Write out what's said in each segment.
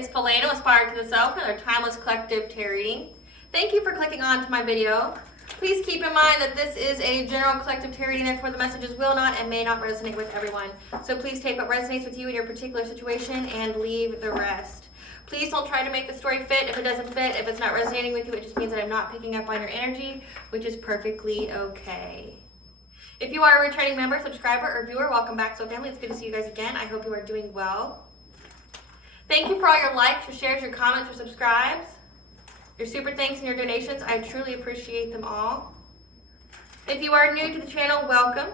it's Philano, Aspire to the Self, another timeless collective tarot reading. Thank you for clicking on to my video. Please keep in mind that this is a general collective tarot reading, therefore the messages will not and may not resonate with everyone. So please take what resonates with you in your particular situation and leave the rest. Please don't try to make the story fit if it doesn't fit. If it's not resonating with you, it just means that I'm not picking up on your energy, which is perfectly okay. If you are a returning member, subscriber, or viewer, welcome back to the family. It's good to see you guys again. I hope you are doing well. Thank you for all your likes, your shares, your comments, your subscribes, your super thanks, and your donations. I truly appreciate them all. If you are new to the channel, welcome.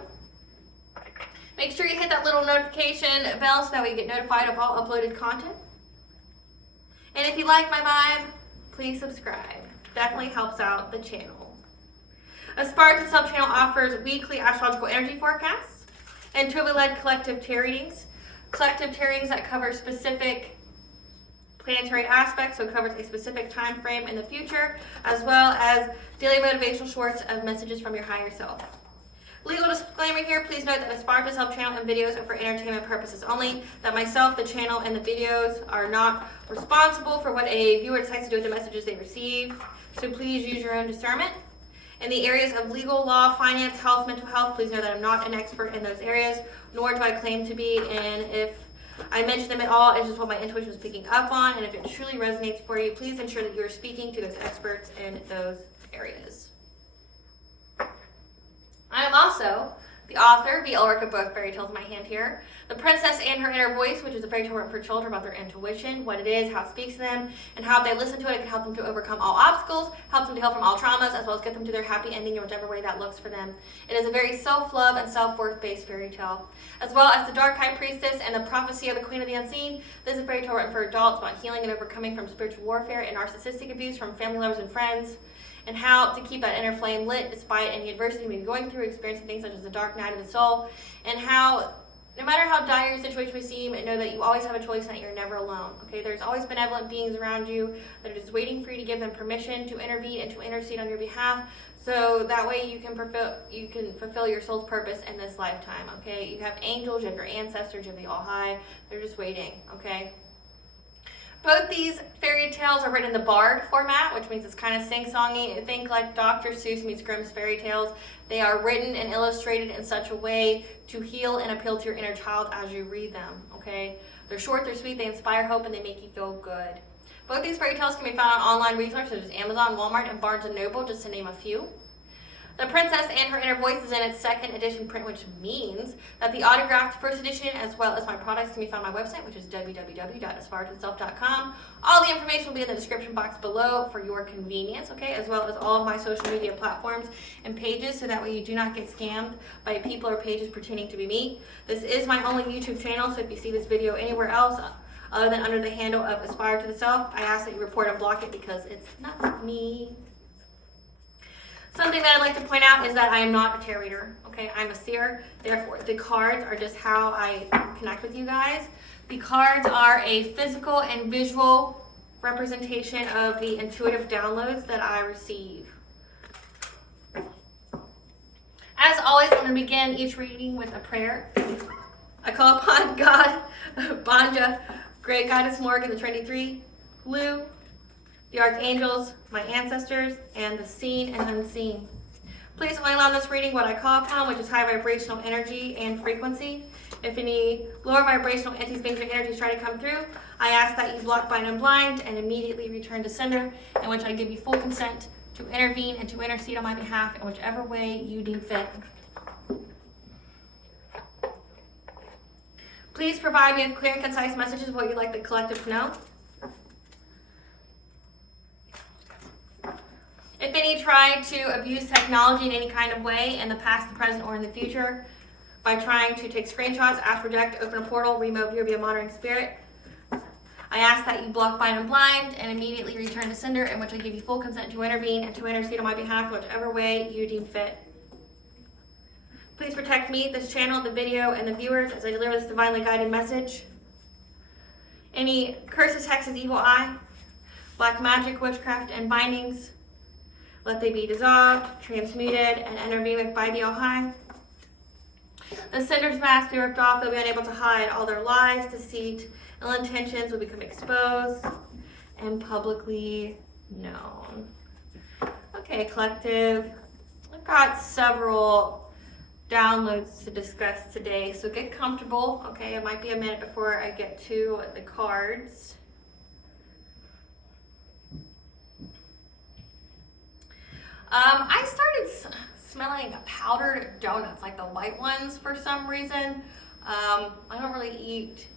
Make sure you hit that little notification bell so that way you get notified of all uploaded content. And if you like my vibe, please subscribe. Definitely helps out the channel. Aspire to the Self channel offers weekly astrological energy forecasts, intuitively led collective tarot readings. Collective tarot readings that cover specific planetary aspects, so it covers a specific time frame in the future, as well as daily motivational shorts of messages from your higher self. Legal disclaimer here, please note that Aspire to Self channel and videos are for entertainment purposes only, that myself, the channel, and the videos are not responsible for what a viewer decides to do with the messages they receive, so please use your own discernment. In the areas of legal, law, finance, health, mental health, please know that I'm not an expert in those areas, nor do I claim to be, and if I mention them at all, it's just what my intuition is picking up on, and if it truly resonates for you, please ensure that you are speaking to those experts in those areas. I am also the author, the work of both fairy tales in my hand here. The Princess and Her Inner Voice, which is a fairy tale written for children about their intuition, what it is, how it speaks to them, and how if they listen to it, it can help them to overcome all obstacles, help them to heal from all traumas, as well as get them to their happy ending in whichever way that looks for them. It is a very self-love and self-worth based fairy tale. As well as The Dark High Priestess and The Prophecy of the Queen of the Unseen, this is a fairy tale written for adults about healing and overcoming from spiritual warfare and narcissistic abuse from family members and friends, and how to keep that inner flame lit despite any adversity you may be going through, experiencing things such as the dark night of the soul, and how no matter how dire your situation may seem, know that you always have a choice and that you're never alone. Okay, there's always benevolent beings around you that are just waiting for you to give them permission to intervene and to intercede on your behalf, so that way you can fulfill your soul's purpose in this lifetime. Okay, you have angels, you have your ancestors, you have the All High. They're just waiting. Okay. Both these fairy tales are written in the Bard format, which means it's kind of sing-songy. Think like Dr. Seuss meets Grimm's fairy tales. They are written and illustrated in such a way to heal and appeal to your inner child as you read them, okay? They're short, they're sweet, they inspire hope, and they make you feel good. Both these fairy tales can be found on online retailers such as Amazon, Walmart, and Barnes & Noble, just to name a few. The Princess and Her Inner Voice is in its second edition print, which means that the autographed first edition, as well as my products, can be found on my website, which is www.aspiraltotheself.com. All the information will be in the description box below for your convenience, okay, as well as all of my social media platforms and pages, so that way you do not get scammed by people or pages pretending to be me. This is my only YouTube channel, so if you see this video anywhere else other than under the handle of Aspire to the Self, I ask that you report and block it because it's not me. Something that I'd like to point out is that I am not a tarot reader, okay? I'm a seer, therefore the cards are just how I connect with you guys. The cards are a physical and visual representation of the intuitive downloads that I receive. As always, I'm going to begin each reading with a prayer. I call upon God, Banja, Great Goddess Morgan, the Trinity Three, Lou, the archangels, my ancestors, and the seen and unseen. Please only allow this reading what I call upon, which is high vibrational energy and frequency. If any lower vibrational entities, beings, or energies try to come through, I ask that you block, bind, and blind, and immediately return to sender, in which I give you full consent to intervene and to intercede on my behalf in whichever way you deem fit. Please provide me with clear and concise messages of what you'd like the collective to know. If any try to abuse technology in any kind of way in the past, the present, or in the future by trying to take screenshots, ask, reject, open a portal, remove viewer via monitoring spirit, I ask that you block, bind, and blind, and immediately return to sender, in which I give you full consent to intervene and to intercede on my behalf, whichever way you deem fit. Please protect me, this channel, the video, and the viewers as I deliver this divinely guided message. Any curses, hexes, evil eye, black magic, witchcraft, and bindings, let they be dissolved, transmuted, and intervened with by the All High. The sender's mask be ripped off. They'll be unable to hide. All their lies, deceit, ill intentions will become exposed and publicly known. Okay, collective. I've got several downloads to discuss today, so get comfortable. Okay, it might be a minute before I get to the cards. I started smelling powdered donuts, like the white ones for some reason. I don't really eat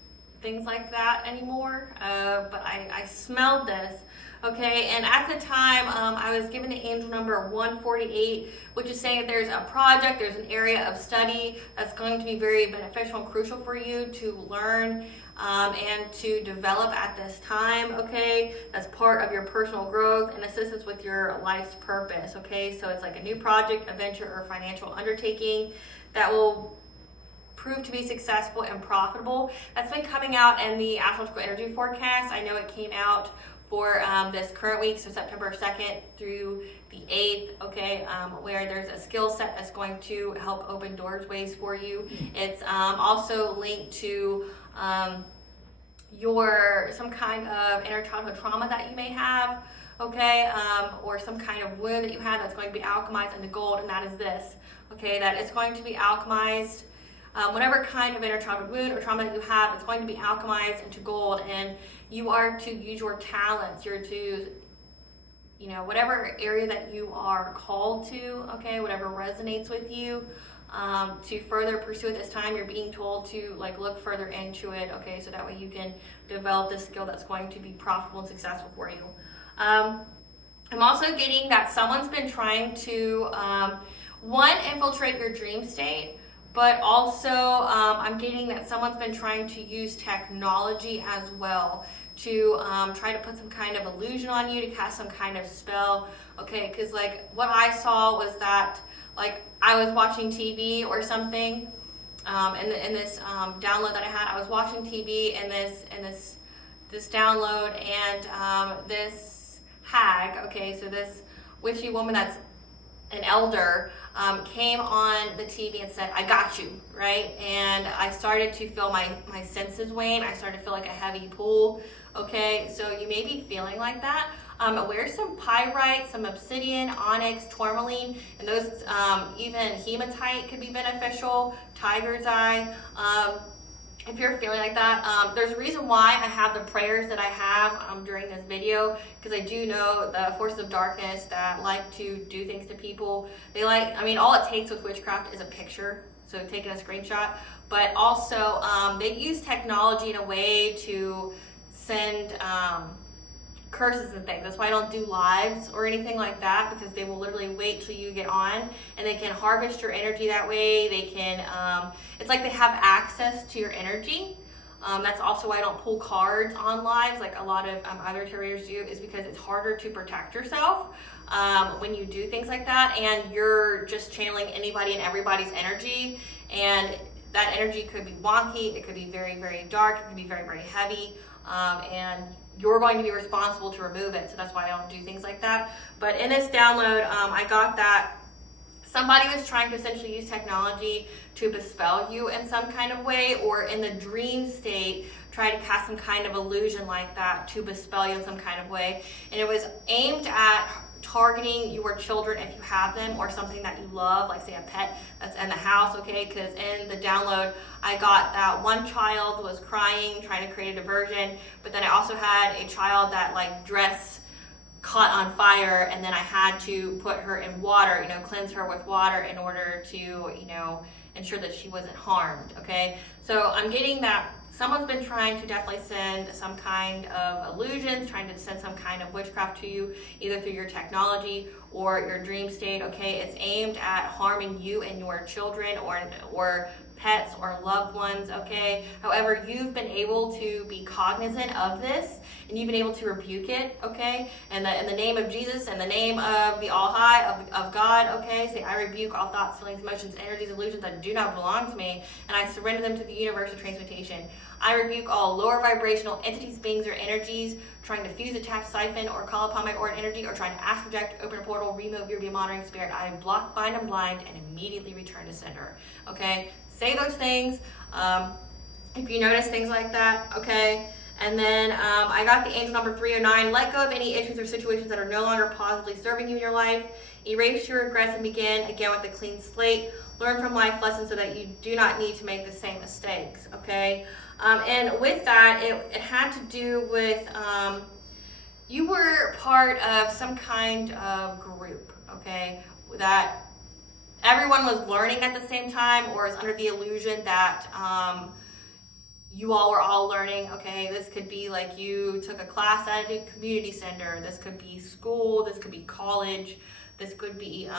things like that anymore, but I smelled this. Okay, and at the time, I was given the angel number 148, which is saying that there's a project, there's an area of study that's going to be very beneficial and crucial for you to learn and to develop at this time, okay? That's part of your personal growth and assistance with your life's purpose, okay? So it's like a new project, a venture, or financial undertaking that will prove to be successful and profitable. That's been coming out in the astrological energy forecast. I know it came out for this current week, so September 2nd through the 8th, okay, where there's a skill set that's going to help open doorways for you. It's also linked to some kind of inner childhood trauma that you may have, okay, or some kind of wound that you had that's going to be alchemized into gold, and that is this, okay, that it's going to be alchemized. Whatever kind of inner childhood wound or trauma that you have, it's going to be alchemized into gold, and you are to use your talents. You're to, whatever area that you are called to, okay, whatever resonates with you, to further pursue at this time. You're being told to look further into it, okay, so that way you can develop this skill that's going to be profitable and successful for you. I'm also getting that someone's been trying to, infiltrate your dream state. But also, I'm getting that someone's been trying to use technology as well to try to put some kind of illusion on you, to cast some kind of spell, okay? Because what I saw was that I was watching TV or something, in this download that I had, I was watching TV in this download, and this hag, okay, so this witchy woman that's an elder, came on the TV and said, "I got you," right? And I started to feel my senses wane. I started to feel like a heavy pull, okay? So you may be feeling like that. Wear some pyrite, some obsidian, onyx, tourmaline, and those, even hematite could be beneficial, tiger's eye. If you're feeling like that, there's a reason why I have the prayers that I have during this video, because I do know the forces of darkness that like to do things to people. All it takes with witchcraft is a picture, so taking a screenshot, but also they use technology in a way to send curses and things. That's why I don't do lives or anything like that, because they will literally wait till you get on, and they can harvest your energy that way. They can, it's like they have access to your energy. That's also why I don't pull cards on lives like a lot of other taroters do, is because it's harder to protect yourself when you do things like that, and you're just channeling anybody and everybody's energy, and that energy could be wonky, it could be very, very dark, it could be very, very heavy, and you're going to be responsible to remove it. So that's why I don't do things like that. But in this download, I got that somebody was trying to essentially use technology to bespell you in some kind of way, or in the dream state, try to cast some kind of illusion like that to bespell you in some kind of way. And it was aimed at targeting your children if you have them, or something that you love, like say a pet that's in the house, okay? Because in the download, I got that one child was crying, trying to create a diversion, but then I also had a child that dress caught on fire, and then I had to put her in water, cleanse her with water in order to, ensure that she wasn't harmed, okay? So I'm getting that someone's been trying to definitely send some kind of illusions, trying to send some kind of witchcraft to you, either through your technology or your dream state, okay? It's aimed at harming you and your children, or pets or loved ones, okay? However, you've been able to be cognizant of this, and you've been able to rebuke it, okay? And in the name of Jesus, in the name of the All High, of God, okay? Say, I rebuke all thoughts, feelings, emotions, energies, illusions that do not belong to me, and I surrender them to the universe of transmutation. I rebuke all lower vibrational entities, beings, or energies trying to fuse, attach, siphon, or call upon my aura energy, or trying to ask, project, open a portal, remove your monitoring spirit. I block, bind, and blind, and immediately return to sender. Okay? say those things if you notice things like that, okay? And then I got the angel number 309. Let go of any issues or situations that are no longer positively serving you in your life. Erase your regrets and begin again with a clean slate. Learn from life lessons so that you do not need to make the same mistakes, okay? And with that, it had to do with you were part of some kind of group, okay, that everyone was learning at the same time, or is under the illusion that you all were all learning, okay? This could be like you took a class at a community center. This could be school. This could be college. This could be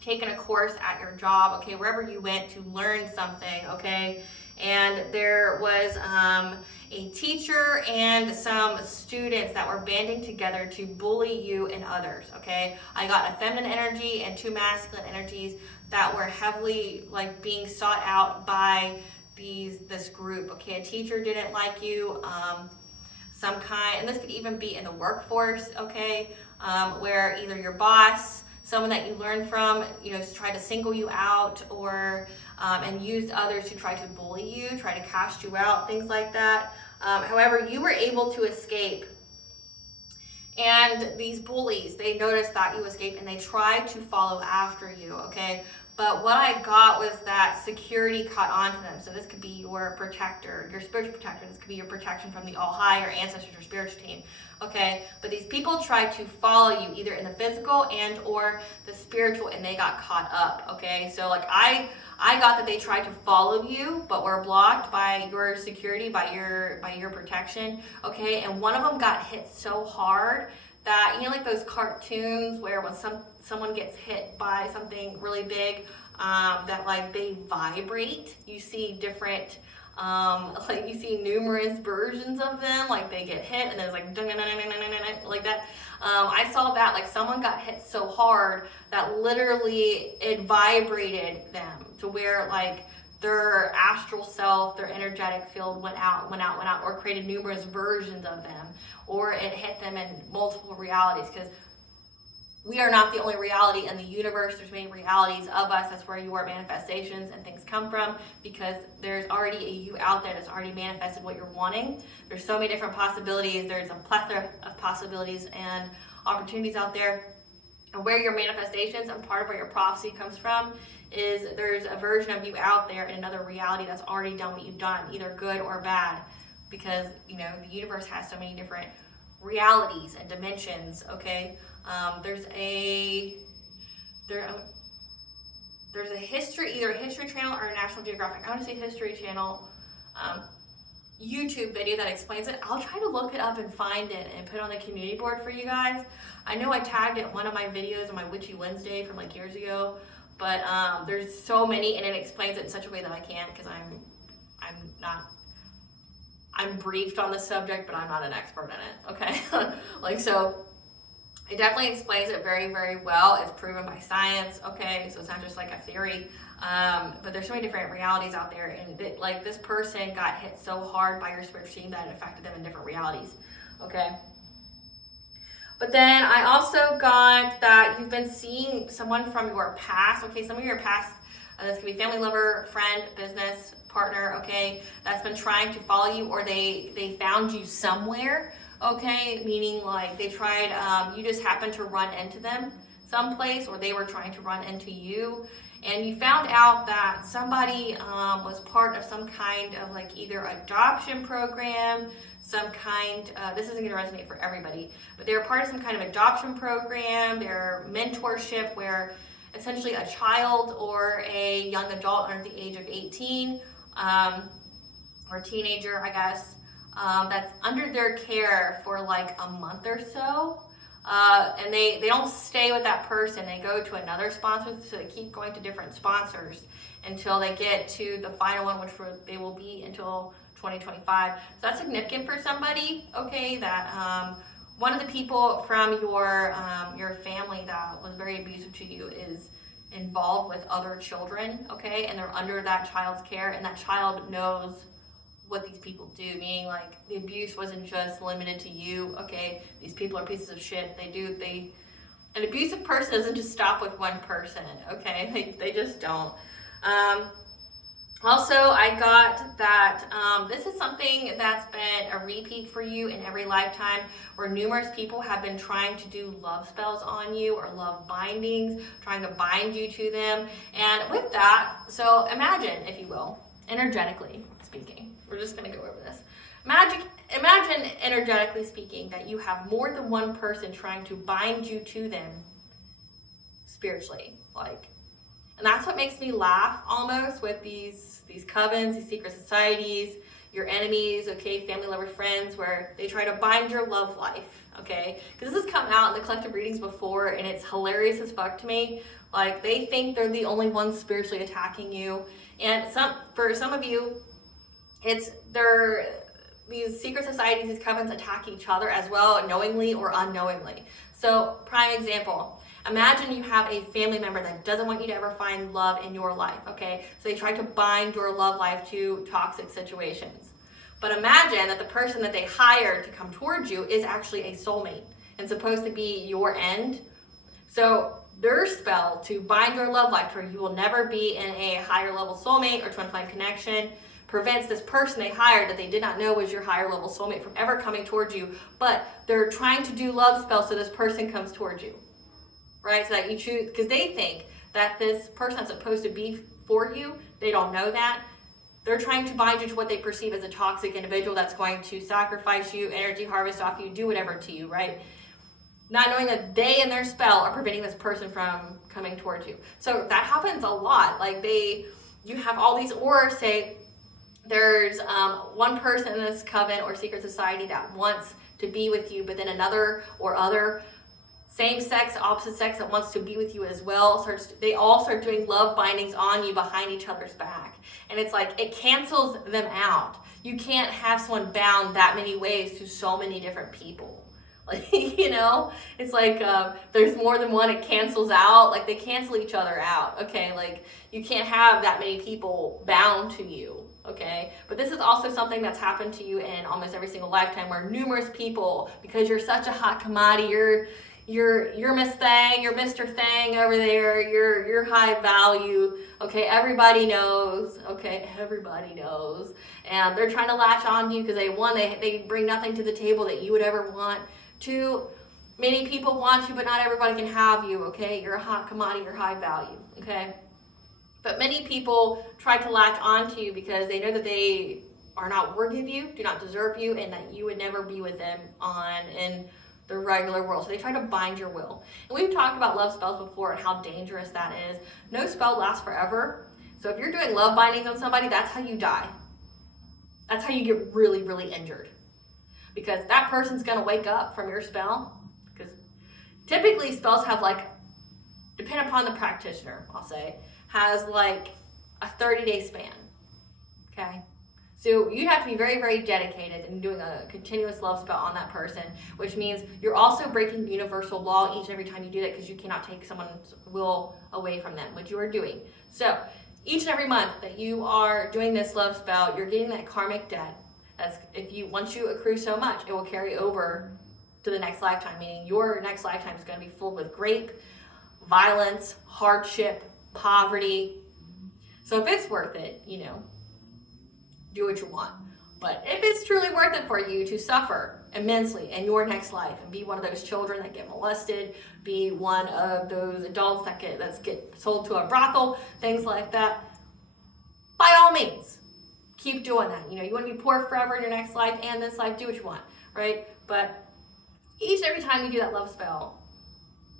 taking a course at your job, okay? Wherever you went to learn something, okay? And there was a teacher and some students that were banding together to bully you and others, okay? I got a feminine energy and 2 masculine energies that were heavily like being sought out by this group, okay? A teacher didn't like you, some kind, and this could even be in the workforce, okay? Where either your boss, someone that you learned from, you know, tried to single you out, or and used others to try to bully you, try to cast you out, things like that. However, you were able to escape, and these bullies, they noticed that you escaped and they tried to follow after you, okay? But what I got was that security caught on to them. So this could be your protector, your spiritual protector. This could be your protection from the All High, your ancestors, your spiritual team. Okay, but these people tried to follow you either in the physical and or the spiritual, and they got caught up. Okay, so like I got that they tried to follow you, but were blocked by your security, by your protection. Okay, and one of them got hit so hard that, you know, like those cartoons where when someone gets hit by something really big, that like they vibrate. You see different, like you see numerous versions of them, like they get hit and there's like like that. I saw that, like someone got hit so hard that literally it vibrated them to where like their astral self, their energetic field went out, or created numerous versions of them, or it hit them in multiple realities, because we are not the only reality in the universe. There's many realities of us. That's where your manifestations and things come from, because there's already a you out there that's already manifested what you're wanting. There's so many different possibilities. There's a plethora of possibilities and opportunities out there. And where your manifestations and part of where your prophecy comes from is there's a version of you out there in another reality that's already done what you've done, either good or bad, because, you know, the universe has so many different realities and dimensions, okay? There's a history, either a History Channel or a National Geographic, I want to say History Channel, YouTube video that explains it. I'll try to look it up and find it and put it on the community board for you guys. I know I tagged it in one of my videos on my Witchy Wednesday from like years ago, but there's so many, and it explains it in such a way that I can't, because I'm briefed on the subject, but I'm not an expert in it, okay? Like, so it definitely explains it very, very well. It's proven by science, okay? So it's not just like a theory, but there's so many different realities out there, and like this person got hit so hard by your spiritual team that it affected them in different realities, okay? But then I also got that you've been seeing someone from your past, okay? Some of your past, this could be family, lover, friend, business partner, okay? That's been trying to follow you, or they found you somewhere, okay? Meaning like they tried, you just happened to run into them someplace, or they were trying to run into you. And you found out that somebody was part of some kind of like either adoption program, some kind, this isn't gonna resonate for everybody, but they were part of some kind of adoption program, their mentorship, where essentially a child or a young adult under the age of 18, or teenager, I guess, that's under their care for like a month or so. And they don't stay with that person. They go to another sponsor, so they keep going to different sponsors until they get to the final one, which they will be until 2025. So that's significant for somebody, okay, that one of the people from your family that was very abusive to you is involved with other children, okay, and they're under that child's care, and that child knows what these people do, meaning like the abuse wasn't just limited to you, okay? These people are pieces of shit. An abusive person doesn't just stop with one person, okay? They just don't. Also, I got that this is something that's been a repeat for you in every lifetime, where numerous people have been trying to do love spells on you or love bindings, trying to bind you to them. And with that, so imagine, if you will, energetically speaking, we're just going to go over this. Imagine, energetically speaking, that you have more than one person trying to bind you to them spiritually, and that's what makes me laugh almost with these covens, these secret societies, your enemies, okay, family, lovers, friends, where they try to bind your love life, okay? Because this has come out in the collective readings before, and it's hilarious as fuck to me. Like, they think they're the only ones spiritually attacking you, and for some of you, these secret societies, these covens attack each other as well, knowingly or unknowingly. So, prime example. Imagine you have a family member that doesn't want you to ever find love in your life, okay? So they try to bind your love life to toxic situations. But imagine that the person that they hired to come towards you is actually a soulmate and supposed to be your end. So their spell to bind your love life to where you will never be in a higher level soulmate or twin flame connection prevents this person they hired that they did not know was your higher level soulmate from ever coming towards you. But they're trying to do love spells so this person comes towards you. Right, so that you choose, because they think that this person that's supposed to be for you, they don't know that. They're trying to bind you to what they perceive as a toxic individual that's going to sacrifice you, energy harvest off you, do whatever to you, right? Not knowing that they and their spell are preventing this person from coming towards you. So that happens a lot. Like you have all these, or say there's one person in this coven or secret society that wants to be with you, but then another or other same sex, opposite sex that wants to be with you as well, they all start doing love bindings on you behind each other's back. And it's like, it cancels them out. You can't have someone bound that many ways to so many different people. Like, it's like there's more than one, it cancels out. Like, they cancel each other out, okay? Like, you can't have that many people bound to you, okay? But this is also something that's happened to you in almost every single lifetime, where numerous people, because you're such a hot commodity, you're Miss Thing, you're Mr. Thing over there, you're high value, okay, everybody knows, and they're trying to latch on to you because they bring nothing to the table that you would ever want. Too many people want you, but not everybody can have you, okay, you're a hot commodity, you're high value, okay, but many people try to latch on to you because they know that they are not worthy of you, do not deserve you, and that you would never be with them in the regular world. So they try to bind your will. And we've talked about love spells before and how dangerous that is. No spell lasts forever. So if you're doing love bindings on somebody, that's how you die. That's how you get really, really injured. Because that person's going to wake up from your spell. Because typically spells have depending upon the practitioner, I'll say, has a 30-day span. Okay? So you have to be very, very dedicated in doing a continuous love spell on that person, which means you're also breaking universal law each and every time you do that, because you cannot take someone's will away from them, which you are doing. So each and every month that you are doing this love spell, you're getting that karmic debt. That's once you accrue so much, it will carry over to the next lifetime, meaning your next lifetime is going to be filled with grief, violence, hardship, poverty. So if it's worth it, do what you want. But if it's truly worth it for you to suffer immensely in your next life and be one of those children that get molested, be one of those adults that get sold to a brothel, things like that, by all means, keep doing that. You want to be poor forever in your next life and this life, do what you want, right? But each and every time you do that love spell,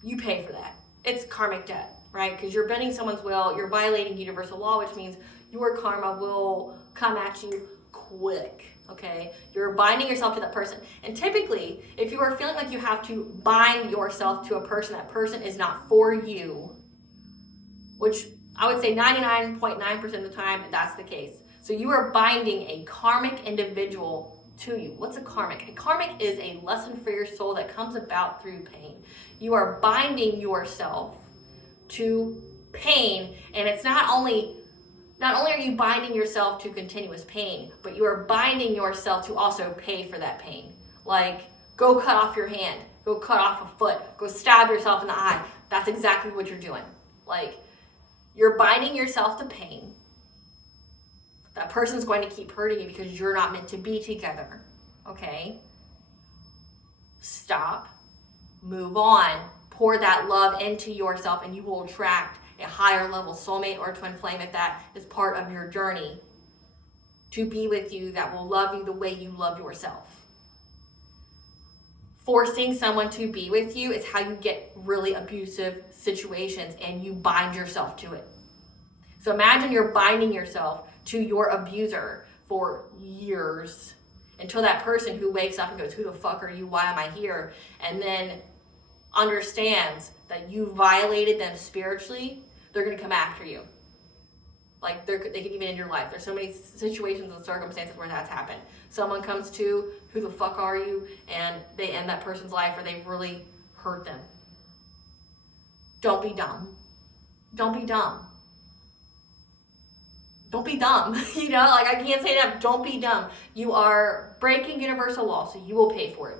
you pay for that. It's karmic debt, right? Because you're bending someone's will, you're violating universal law, which means your karma will come at you quick, okay? You're binding yourself to that person. And typically, if you are feeling like you have to bind yourself to a person, that person is not for you, which I would say 99.9% of the time, that's the case. So you are binding a karmic individual to you. What's a karmic? A karmic is a lesson for your soul that comes about through pain. You are binding yourself to pain, and it's not only are you binding yourself to continuous pain, but you are binding yourself to also pay for that pain. Like, go cut off your hand, go cut off a foot, go stab yourself in the eye. That's exactly what you're doing. Like, you're binding yourself to pain, That person's going to keep hurting you because you're not meant to be together. Okay? Stop. Move on. Pour that love into yourself and you will attract a higher level soulmate or twin flame if that is part of your journey to be with you, that will love you the way you love yourself. Forcing someone to be with you is how you get really abusive situations and you bind yourself to it. So imagine you're binding yourself to your abuser for years until that person who wakes up and goes, who the fuck are you? Why am I here? And then understands that you violated them spiritually, they're going to come after you. Like they could even end your life. There's so many situations and circumstances where that's happened. Someone comes to, who the fuck are you? And they end that person's life or they really hurt them. Don't be dumb. Don't be dumb. Don't be dumb. You know, like I can't say that. Don't be dumb. You are breaking universal law, so you will pay for it.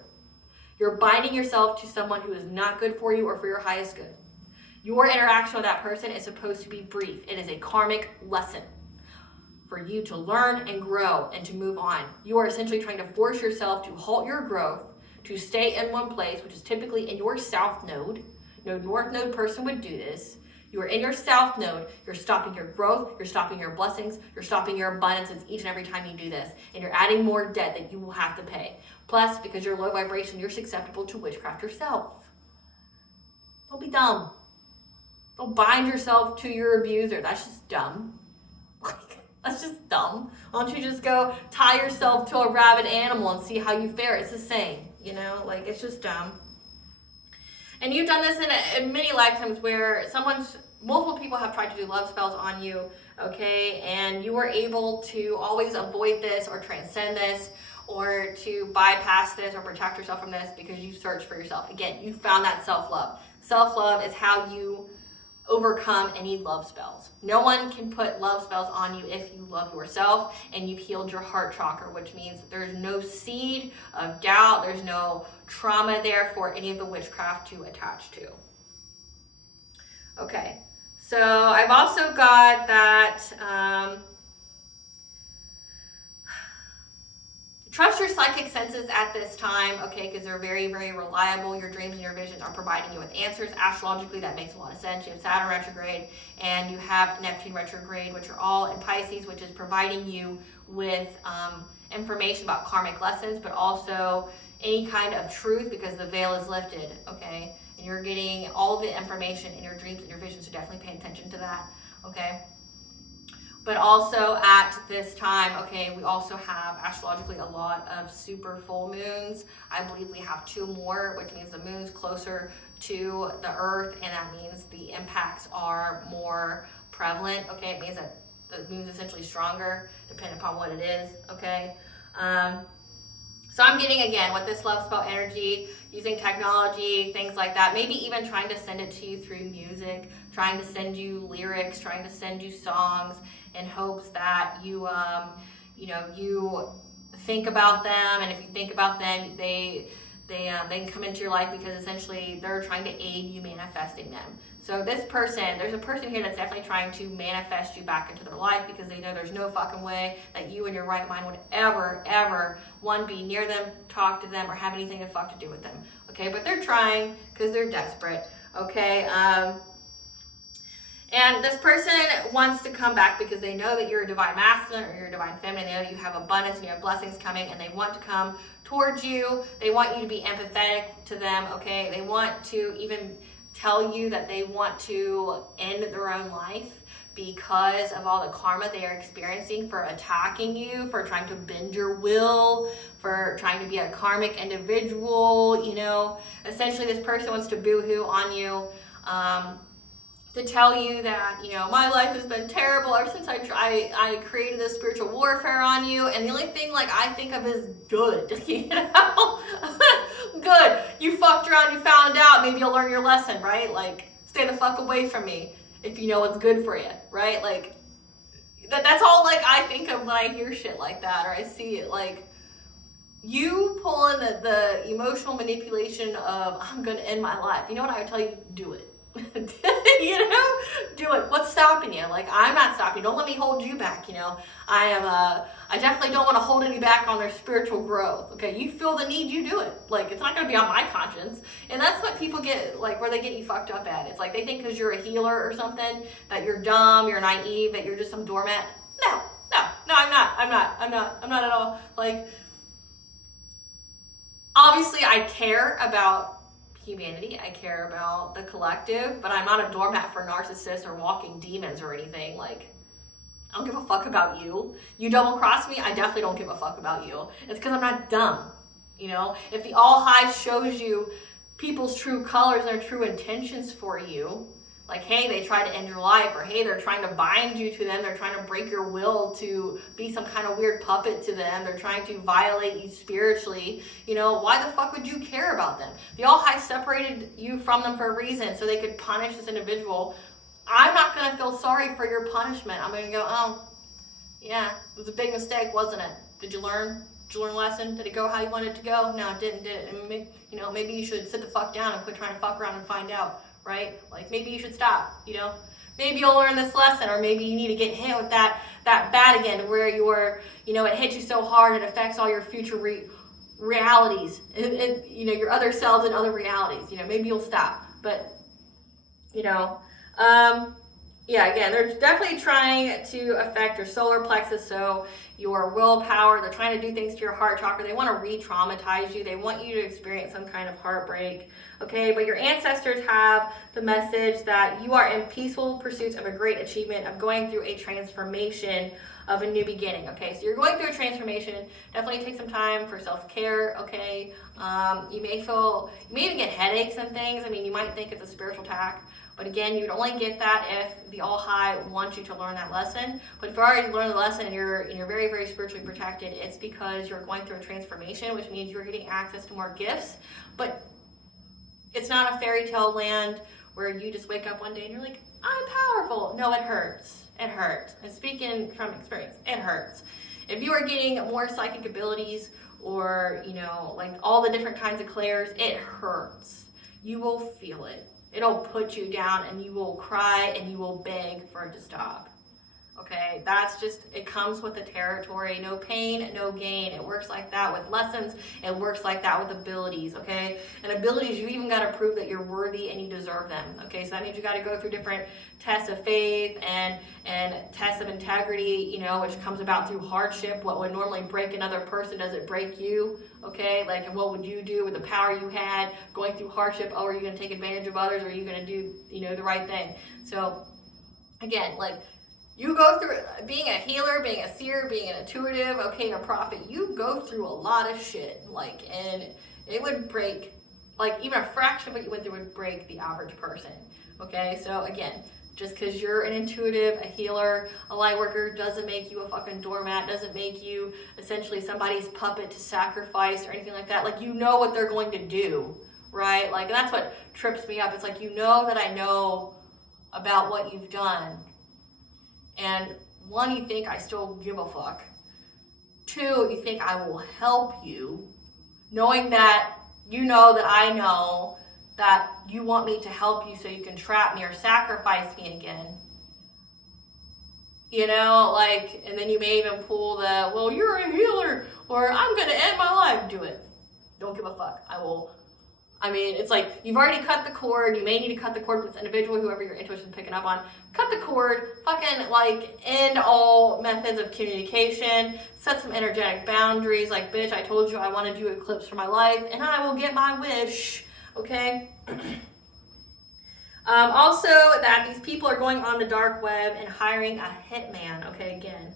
You're binding yourself to someone who is not good for you or for your highest good. Your interaction with that person is supposed to be brief. It is a karmic lesson for you to learn and grow and to move on. You are essentially trying to force yourself to halt your growth, to stay in one place, which is typically in your south node. No north node person would do this. You are in your south node. You're stopping your growth. You're stopping your blessings. You're stopping your abundances each and every time you do this. And you're adding more debt that you will have to pay. Plus, because you're low vibration, you're susceptible to witchcraft yourself. Don't be dumb. Don't bind yourself to your abuser. That's just dumb. That's just dumb. Why don't you just go tie yourself to a rabid animal and see how you fare? It's the same, you know? Like, it's just dumb. And you've done this in many lifetimes where multiple people have tried to do love spells on you, okay? And you were able to always avoid this or transcend this or to bypass this or protect yourself from this because you searched for yourself. Again, you found that self-love. Self-love is how you overcome any love spells. No one can put love spells on you if you love yourself and you've healed your heart chakra, which means there's no seed of doubt, there's no trauma there for any of the witchcraft to attach to. Okay, so I've also got that trust your psychic senses at this time, okay, because they're very, very reliable. Your dreams and your visions are providing you with answers. Astrologically, that makes a lot of sense. You have Saturn retrograde and you have Neptune retrograde, which are all in Pisces, which is providing you with information about karmic lessons, but also any kind of truth because the veil is lifted, okay? And you're getting all the information in your dreams and your visions, so definitely pay attention to that, okay? But also at this time, okay, we also have astrologically a lot of super full moons. I believe we have 2 more, which means the moon's closer to the earth, and that means the impacts are more prevalent, okay? It means that the moon's essentially stronger, depending upon what it is, okay? So I'm getting, again, with this love spell energy, using technology, things like that, maybe even trying to send it to you through music, trying to send you lyrics, trying to send you songs in hopes that you think about them. And if you think about them, they can come into your life because essentially they're trying to aid you manifesting them. So there's a person here that's definitely trying to manifest you back into their life because they know there's no fucking way that you in your right mind would ever, one, be near them, talk to them, or have anything to fuck to do with them. Okay, but they're trying because they're desperate. Okay, and this person wants to come back because they know that you're a divine masculine or you're a divine feminine. They know you have abundance and you have blessings coming, and they want to come towards you. They want you to be empathetic to them, okay? They want to even tell you that they want to end their own life because of all the karma they are experiencing for attacking you, for trying to bend your will, for trying to be a karmic individual, you know. Essentially, this person wants to boo-hoo on you, to tell you that, you know, my life has been terrible ever since I created this spiritual warfare on you, and the only thing, like, I think of is good, you know? Good. You fucked around, you found out, maybe you'll learn your lesson, right? Like, stay the fuck away from me if you know what's good for you, right? Like, that's all, like, I think of when I hear shit like that, or I see it, like, you pull in the emotional manipulation of, I'm gonna end my life. You know what I would tell you? Do it. You know, do it. What's stopping you? Like, I'm not stopping you. Don't let me hold you back. You know, I definitely don't want to hold any back on their spiritual growth. Okay, you feel the need, you do it. Like, it's not going to be on my conscience. And that's what people get, like, where they get you fucked up at. It's like they think because you're a healer or something that you're dumb, you're naive, that you're just some doormat. No, I'm not at all. Like, obviously I care about humanity, I care about the collective, but I'm not a doormat for narcissists or walking demons or anything. Like, I don't give a fuck about you. You double cross me, I definitely don't give a fuck about you. It's because I'm not dumb. You know, if the all high shows you people's true colors and their true intentions for you, like, hey, they try to end your life, or hey, they're trying to bind you to them, they're trying to break your will to be some kind of weird puppet to them, they're trying to violate you spiritually, you know, why the fuck would you care about them? The All High separated you from them for a reason, so they could punish this individual. I'm not going to feel sorry for your punishment. I'm going to go, oh, yeah, it was a big mistake, wasn't it? Did you learn? Did you learn a lesson? Did it go how you wanted it to go? No, it didn't, did it? And, you know, maybe you should sit the fuck down and quit trying to fuck around and find out. Right? Like, maybe you should stop, you know? Maybe you'll learn this lesson, or maybe you need to get hit with that bat again, where you're, you know, it hits you so hard it affects all your future realities, and, you know, your other selves and other realities. You know, maybe you'll stop. But, you know, yeah, again, they're definitely trying to affect your solar plexus, so your willpower. They're trying to do things to your heart chakra. They want to re-traumatize you. They want you to experience some kind of heartbreak. Okay, but your ancestors have the message that you are in peaceful pursuits of a great achievement, of going through a transformation, of a new beginning. Okay, so you're going through a transformation. Definitely take some time for self-care. Okay, you may even get headaches and things. I mean, you might think it's a spiritual attack, but again, you'd only get that if the All High wants you to learn that lesson. But if you already learned the lesson and you're very, very spiritually protected, it's because you're going through a transformation, which means you're getting access to more gifts. But it's not a fairy tale land where you just wake up one day and you're like, I'm powerful. No, it hurts. It hurts. And speaking from experience, it hurts. If you are getting more psychic abilities, or, you know, like all the different kinds of clairs, it hurts. You will feel it. It'll put you down, and you will cry, and you will beg for it to stop. Okay, that's just, it comes with the territory. No pain, no gain. It works like that with lessons. It works like that with abilities, okay? And abilities, you even got to prove that you're worthy and you deserve them, okay? So that means you got to go through different tests of faith and tests of integrity, you know, which comes about through hardship. What would normally break another person, does it break you, okay? Like, and what would you do with the power you had going through hardship? Oh, are you going to take advantage of others, or are you going to do, you know, the right thing? So, again, like, you go through, being a healer, being a seer, being an intuitive, okay, a prophet, you go through a lot of shit, like, and it would break, like, even a fraction of what you went through would break the average person, okay? So, again, just because you're an intuitive, a healer, a light worker, doesn't make you a fucking doormat, doesn't make you essentially somebody's puppet to sacrifice or anything like that. Like, you know what they're going to do, right? Like, and that's what trips me up. It's like, you know that I know about what you've done. And one, you think I still give a fuck. Two, you think I will help you, knowing that you know that I know that you want me to help you so you can trap me or sacrifice me again. You know, like, and then you may even pull the, well, you're a healer, or I'm going to end my life. Do it. Don't give a fuck. I mean, it's like, you've already cut the cord. You may need to cut the cord with this individual, whoever your intuition is picking up on. Cut the cord, fucking, like, end all methods of communication. Set some energetic boundaries. Like, bitch, I told you I wanted you eclipsed for my life, and I will get my wish, okay? Also, that these people are going on the dark web and hiring a hitman, okay, again.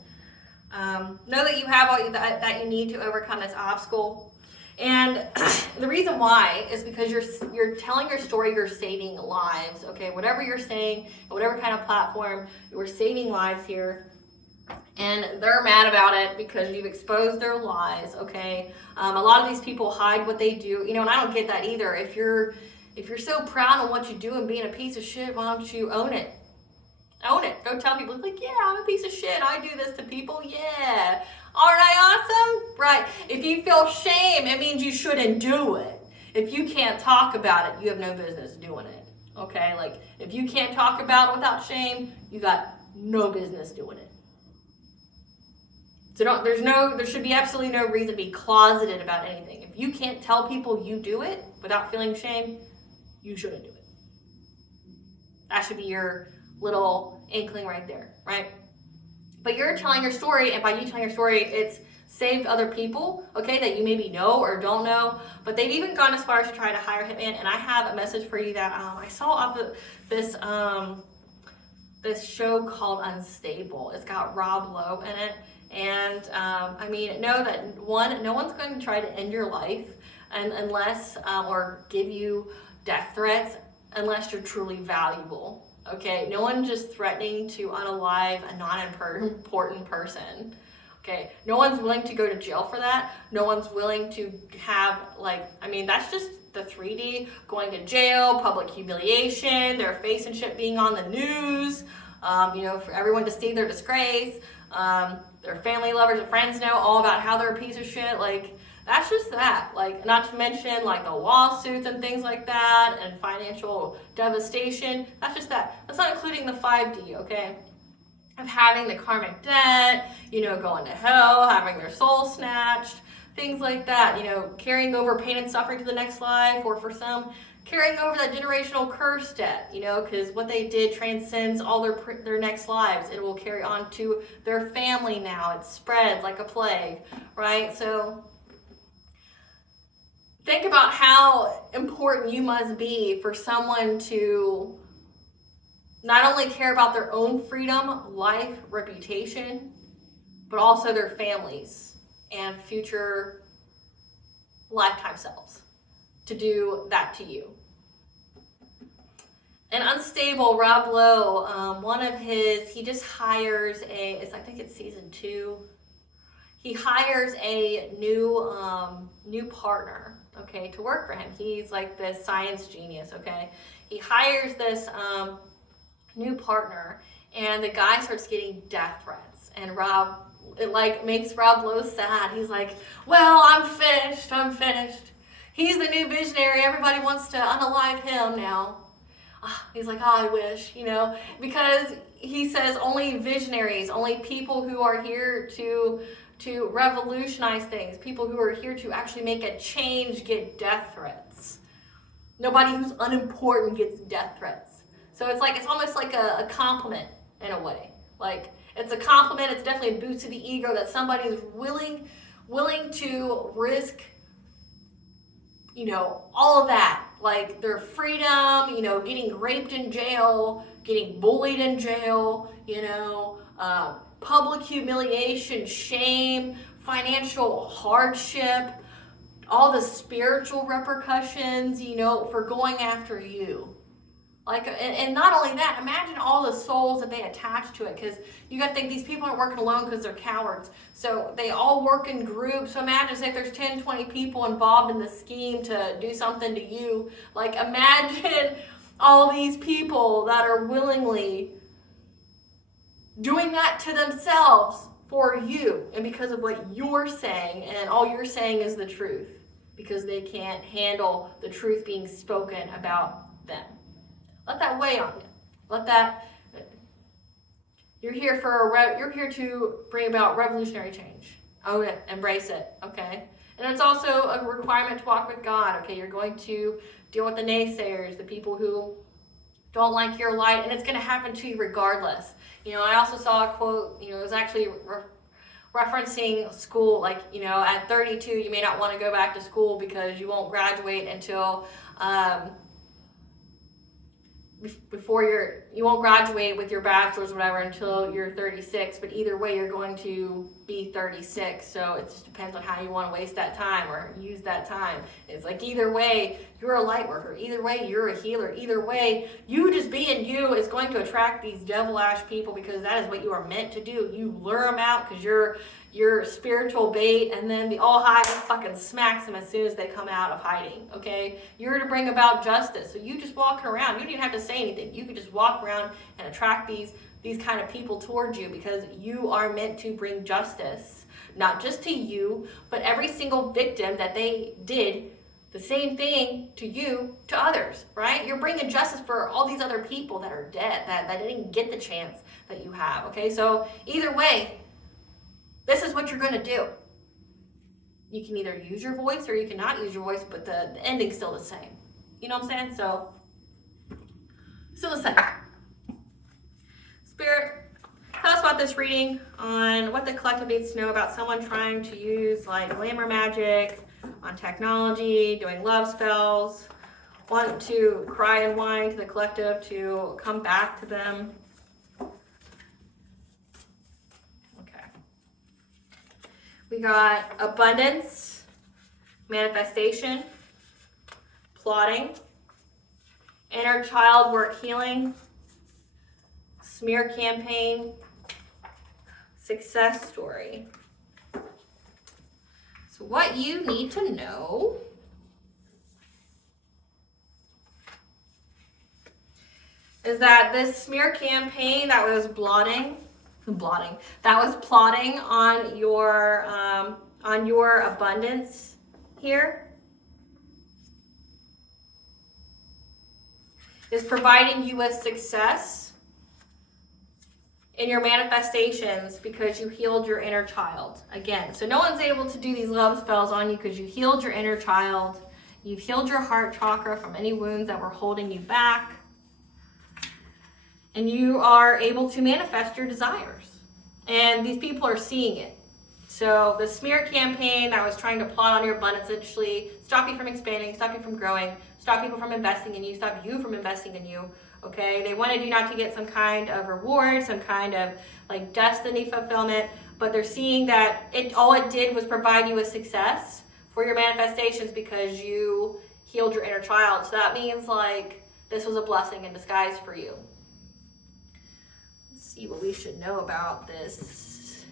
Know that you have all that you need to overcome this obstacle. And the reason why is because you're telling your story, you're saving lives, okay? Whatever you're saying, whatever kind of platform, you're saving lives here. And they're mad about it because you've exposed their lies, okay? A lot of these people hide what they do, you know, and I don't get that either. If you're so proud of what you do and being a piece of shit, why don't you own it? Own it. Go tell people, like, yeah, I'm a piece of shit. I do this to people. Yeah. Aren't I awesome? Right. If you feel shame, it means you shouldn't do it. If you can't talk about it, you have no business doing it. okay? Like, if you can't talk about it without shame, you got no business doing it. So there should be absolutely no reason to be closeted about anything. If you can't tell people you do it without feeling shame, you shouldn't do it. That should be your little inkling right there, right? But you're telling your story, and by you telling your story, it's saved other people, okay, that you maybe know or don't know, but they've even gone as far as to try to hire him in. And I have a message for you that I saw off of this show called Unstable. It's got Rob Lowe in it. And know that no one's going to try to end your life unless or give you death threats unless you're truly valuable. Okay, no one's just threatening to unalive a non-important person. Okay, no one's willing to go to jail for that. No one's willing to have that's just the 3D, going to jail, public humiliation, their face and shit being on the news, for everyone to see their disgrace. Their family, lovers, and friends know all about how they're a piece of shit. Like, that's just that. Like, not to mention, like, the lawsuits and things like that, and financial devastation. That's just that. That's not including the 5D, okay? Of having the karmic debt, going to hell, having their soul snatched, things like that. Carrying over pain and suffering to the next life, or for some, carrying over that generational curse debt, because what they did transcends all their next lives. It will carry on to their family now. It spreads like a plague, right? So think about how important you must be for someone to not only care about their own freedom, life, reputation, but also their families and future lifetime selves, to do that to you. And Unstable, Rob Lowe, he just hires I think it's season 2. He hires a new partner, okay, to work for him. He's like this science genius, okay. He hires this new partner, and the guy starts getting death threats. And it makes Rob Lowe sad. He's like, well, I'm finished. He's the new visionary. Everybody wants to unalive him now. He's like, I wish, because he says only visionaries, only people who are here to revolutionize things, people who are here to actually make a change get death threats. Nobody who's unimportant gets death threats. So it's almost like a compliment in a way. Like, it's a compliment. It's definitely a boost to the ego that somebody is willing to risk, all of that. Like their freedom, getting raped in jail, getting bullied in jail, public humiliation, shame, financial hardship, all the spiritual repercussions, for going after you. Like, and not only that, imagine all the souls that they attach to it, because you got to think these people aren't working alone because they're cowards. So they all work in groups. So imagine if there's 10, 20 people involved in the scheme to do something to you. Like, imagine all these people that are willingly doing that to themselves for you, and because of what you're saying, and all you're saying is the truth, because they can't handle the truth being spoken about them. Let that weigh on you. You're here to bring about revolutionary change. Own it, embrace it, okay? And it's also a requirement to walk with God, okay? You're going to deal with the naysayers, the people who don't like your light, and it's going to happen to you regardless. I also saw a quote, it was actually referencing school, at 32, you may not want to go back to school because you won't graduate until, you won't graduate with your bachelor's or whatever until you're 36, but either way you're going to be 36, so it just depends on how you want to waste that time or use that time. It's like, either way you're a light worker, either way you're a healer, either way you just being you is going to attract these devil-ash people, because that is what you are meant to do. You lure them out because you're spiritual bait, and then the all-high fucking smacks them as soon as they come out of hiding, okay? You're to bring about justice, so you just walking around, you don't even have to say anything. You could just walk around and attract these kind of people towards you, because you are meant to bring justice, not just to you, but every single victim that they did The same thing to you, to others, right? You're bringing justice for all these other people that are dead, that didn't get the chance that you have, okay? So either way, this is what you're going to do. You can either use your voice or you cannot use your voice, but the ending's still the same. You know what I'm saying? So, still the same. Spirit, tell us about this reading on what the collective needs to know about someone trying to use like glamour magic on technology, doing love spells, want to cry and whine to the collective to come back to them. Okay. We got abundance, manifestation, plotting, inner child work healing, smear campaign, success story. So what you need to know is that this smear campaign that was plotting on your abundance here is providing you with success in your manifestations because you healed your inner child. Again, so no one's able to do these love spells on you because you healed your inner child. You've healed your heart chakra from any wounds that were holding you back. And you are able to manifest your desires. And these people are seeing it. So the smear campaign that was trying to plot on your abundance, essentially stop you from expanding, stop you from growing, stop people from investing in you, stop you from investing in you. Okay, they wanted you not to get some kind of reward, some kind of like destiny fulfillment, but they're seeing that all it did was provide you with success for your manifestations because you healed your inner child. So that means like this was a blessing in disguise for you. Let's see what we should know about this.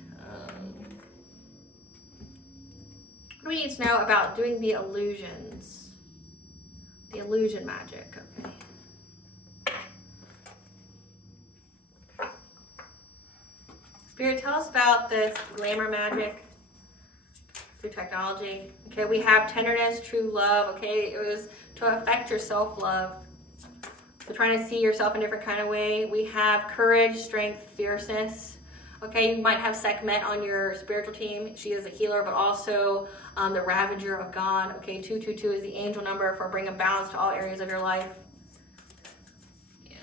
What do we need to know about doing the illusions? The illusion magic, okay. Spirit, tell us about this glamour magic through technology. Okay, we have tenderness, true love. Okay, it was to affect your self-love. So trying to see yourself in a different kind of way. We have courage, strength, fierceness. Okay, you might have Sekhmet on your spiritual team. She is a healer, but also the Ravager of God. Okay, 222 is the angel number for bringing balance to all areas of your life. Yeah.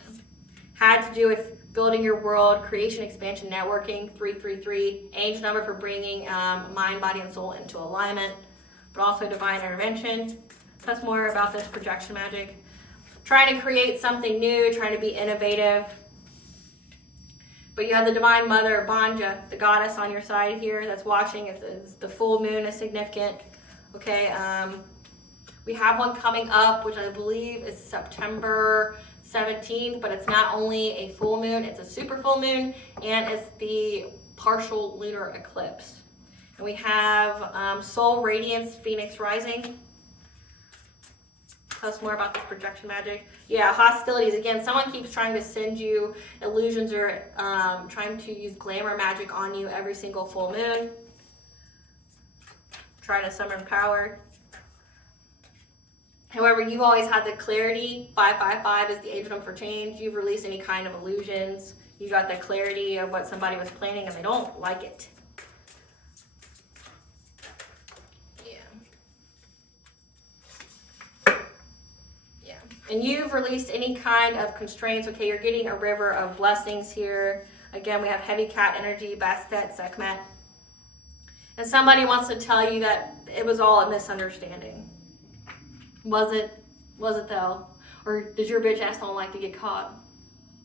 Had to do with building your world, creation, expansion, networking, 333. Angel number for bringing mind, body, and soul into alignment, but also divine intervention. Tell us more about this projection magic. Trying to create something new, trying to be innovative. But you have the Divine Mother, Banja, the goddess on your side here that's watching. It's the full moon is significant. Okay, we have one coming up, which I believe is September 17th, but it's not only a full moon, it's a super full moon, and it's the partial lunar eclipse. And we have Soul Radiance, Phoenix Rising. Tell us more about this projection magic. Yeah, hostilities. Again, someone keeps trying to send you illusions or trying to use glamour magic on you every single full moon. Trying to summon power. However, you always had the clarity. 555 is the angel number for change. You've released any kind of illusions. You got the clarity of what somebody was planning and they don't like it. Yeah. And you've released any kind of constraints. Okay, you're getting a river of blessings here. Again, we have heavy cat energy, Bastet, Sekhmet. And somebody wants to tell you that it was all a misunderstanding. Was it though? Or does your bitch ass don't like to get caught?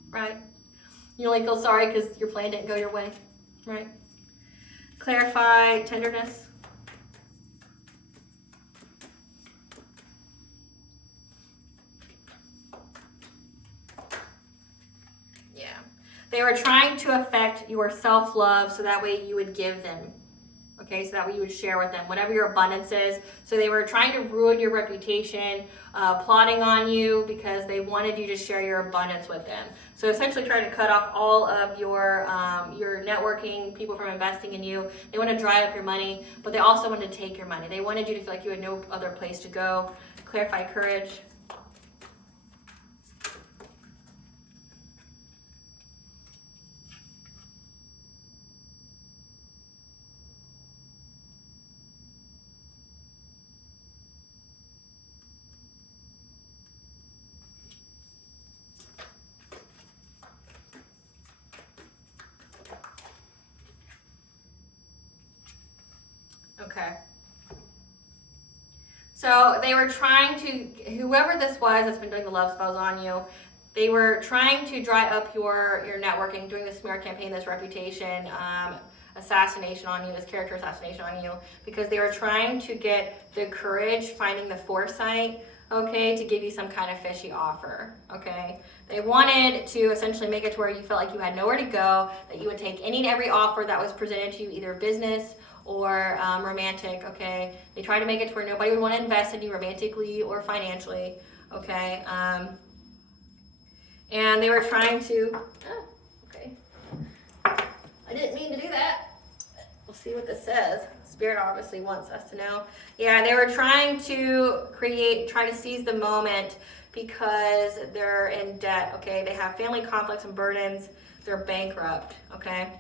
Right? You only feel sorry because your plan didn't go your way. Right? Clarify tenderness. Yeah. They were trying to affect your self-love so that way you would give them. okay, so that way you would share with them whatever your abundance is. So they were trying to ruin your reputation, plotting on you because they wanted you to share your abundance with them. So essentially trying to cut off all of your networking, people from investing in you. They want to dry up your money, but they also want to take your money. They wanted you to feel like you had no other place to go. Clarify courage. Okay. So they were trying to, whoever this was that's been doing the love spells on you, they were trying to dry up your networking, doing the smear campaign, this reputation, assassination on you, this character assassination on you, because they were trying to get the courage, finding the foresight, okay, to give you some kind of fishy offer, okay? They wanted to essentially make it to where you felt like you had nowhere to go, that you would take any and every offer that was presented to you, either business or romantic, okay? They tried to make it to where nobody would want to invest in you romantically or financially, okay? And they were trying to, okay. I didn't mean to do that. We'll see what this says. Spirit obviously wants us to know. Yeah, they were trying to try to seize the moment because they're in debt, okay? They have family conflicts and burdens. They're bankrupt, okay?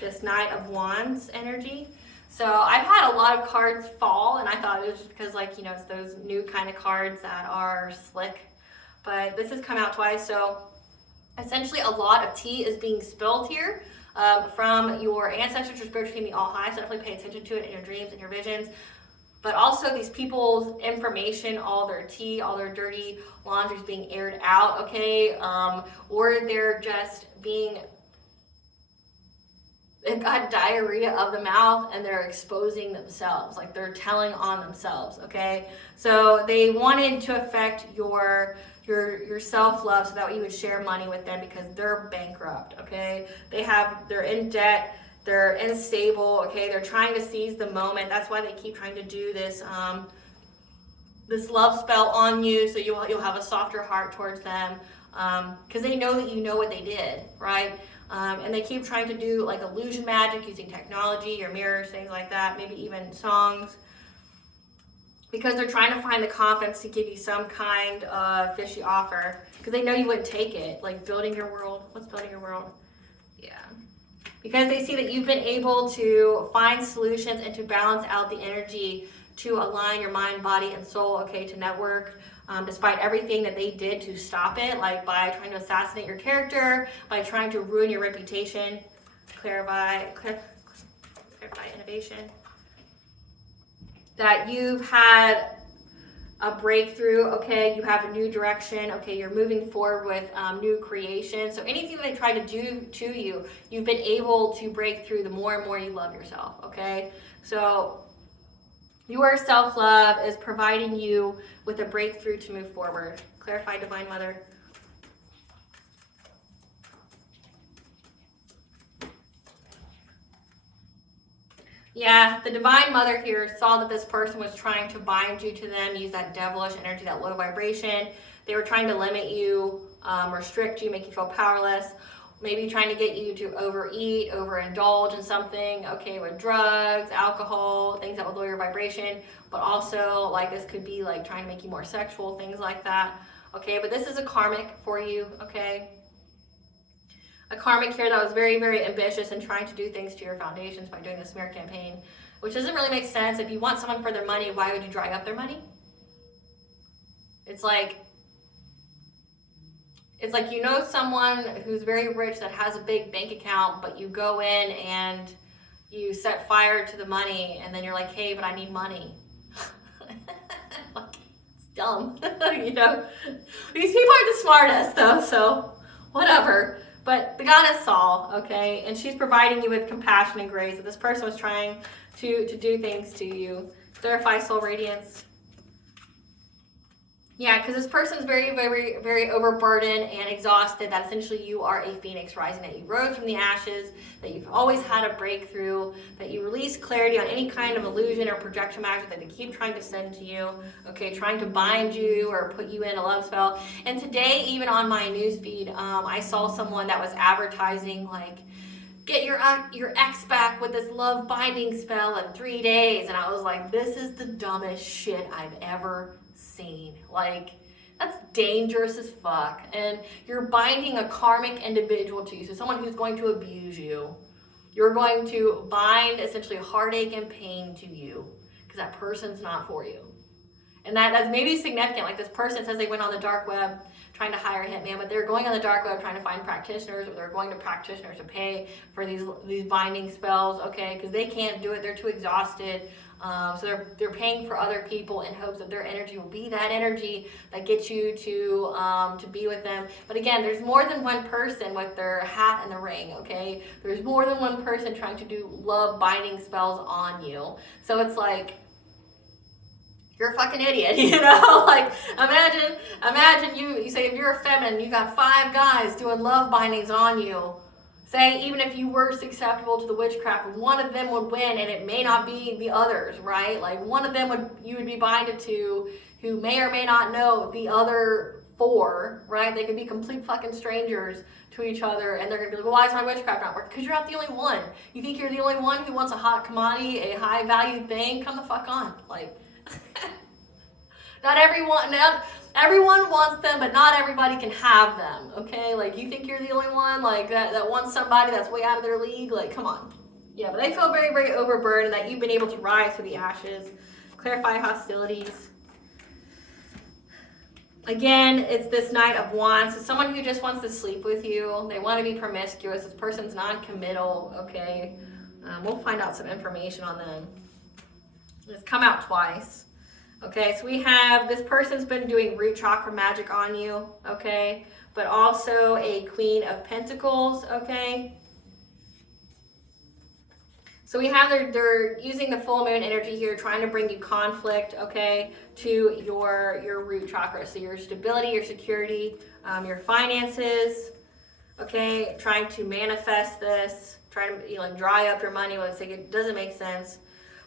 This Knight of Wands energy. So I've had a lot of cards fall, and I thought it was just because, like, you know, it's those new kind of cards that are slick. But this has come out twice, so essentially a lot of tea is being spilled here from your ancestors or spiritual team, the All High. So definitely pay attention to it in your dreams and your visions. But also these people's information, all their tea, all their dirty laundry is being aired out, okay? Or they're just they've got diarrhea of the mouth and they're exposing themselves, like they're telling on themselves, okay? So they wanted to affect your self-love so that way you would share money with them because they're bankrupt, okay? They're in debt, they're unstable, okay? They're trying to seize the moment. That's why they keep trying to do this this love spell on you, so you'll have a softer heart towards them because they know that you know what they did, right? And they keep trying to do like illusion magic using technology or mirrors, things like that, maybe even songs, because they're trying to find the confidence to give you some kind of fishy offer because they know you wouldn't take it, like building your world. What's building your world? Yeah. Because they see that you've been able to find solutions and to balance out the energy to align your mind, body, and soul, okay, to network. Despite everything that they did to stop it, like by trying to assassinate your character, by trying to ruin your reputation. Clarify innovation. That you've had a breakthrough, okay, you have a new direction, okay, you're moving forward with new creation. So anything that they try to do to you, you've been able to break through the more and more you love yourself, okay? So your self-love is providing you with a breakthrough to move forward. Clarify, Divine Mother. Yeah, the Divine Mother here saw that this person was trying to bind you to them, use that devilish energy, that low vibration. They were trying to limit you, restrict you, make you feel powerless. Maybe trying to get you to overeat, overindulge in something, okay, with drugs, alcohol, things that would lower your vibration, but also like this could be like trying to make you more sexual, things like that, okay? But this is a karmic for you, okay? A karmic here that was very, very ambitious and trying to do things to your foundations by doing the smear campaign, which doesn't really make sense. If you want someone for their money, why would you dry up their money? It's like you know someone who's very rich that has a big bank account, but you go in and you set fire to the money, and then you're like, hey, but I need money. Like, it's dumb, you know? These people aren't the smartest, though, so whatever. But the goddess saw, okay, and she's providing you with compassion and grace. That this person was trying to do things to you. Clarify soul radiance. Yeah, because this person's very, very, very overburdened and exhausted, that essentially you are a phoenix rising, that you rose from the ashes, that you've always had a breakthrough, that you release clarity on any kind of illusion or projection magic that they keep trying to send to you, okay, trying to bind you or put you in a love spell. And today, even on my newsfeed, I saw someone that was advertising, like, get your ex back with this love binding spell in 3 days. And I was like, this is the dumbest shit I've ever seen. Like, that's dangerous as fuck. And you're binding a karmic individual to you, so someone who's going to abuse you. You're going to bind essentially heartache and pain to you because that person's not for you. And that's maybe significant. Like, this person says they went on the dark web trying to hire a hitman, but they're going on the dark web trying to find practitioners, or they're going to practitioners to pay for these binding spells, okay, because they can't do it. They're too exhausted. So they're paying for other people in hopes that their energy will be that energy that gets you to be with them. But again, there's more than one person with their hat in the ring, okay? There's more than one person trying to do love binding spells on you. So it's like, you're a fucking idiot, you know? Like, imagine you say if you're a feminine, you got 5 guys doing love bindings on you. Say, even if you were susceptible to the witchcraft, one of them would win, and it may not be the others, right? Like, one of them you would be binded to, who may or may not know the other 4, right? They could be complete fucking strangers to each other, and they're gonna be like, well, why is my witchcraft not working? Because you're not the only one. You think you're the only one who wants a hot commodity, a high value thing? Come the fuck on. Like, not everyone wants them, but not everybody can have them, okay? Like, you think you're the only one, like, that wants somebody that's way out of their league? Like, come on. Yeah, but they feel very, very overburdened, that you've been able to rise through the ashes, clarify hostilities. Again, it's this Knight of Wands. It's someone who just wants to sleep with you. They want to be promiscuous. This person's non-committal, okay? We'll find out some information on them. It's come out twice. Okay, so we have, this person's been doing root chakra magic on you, okay? But also a Queen of Pentacles, okay? So we have, they're using the full moon energy here, trying to bring you conflict, okay, to your root chakra. So your stability, your security, your finances, okay? Trying to manifest this, trying to, like, dry up your money when it's like it doesn't make sense.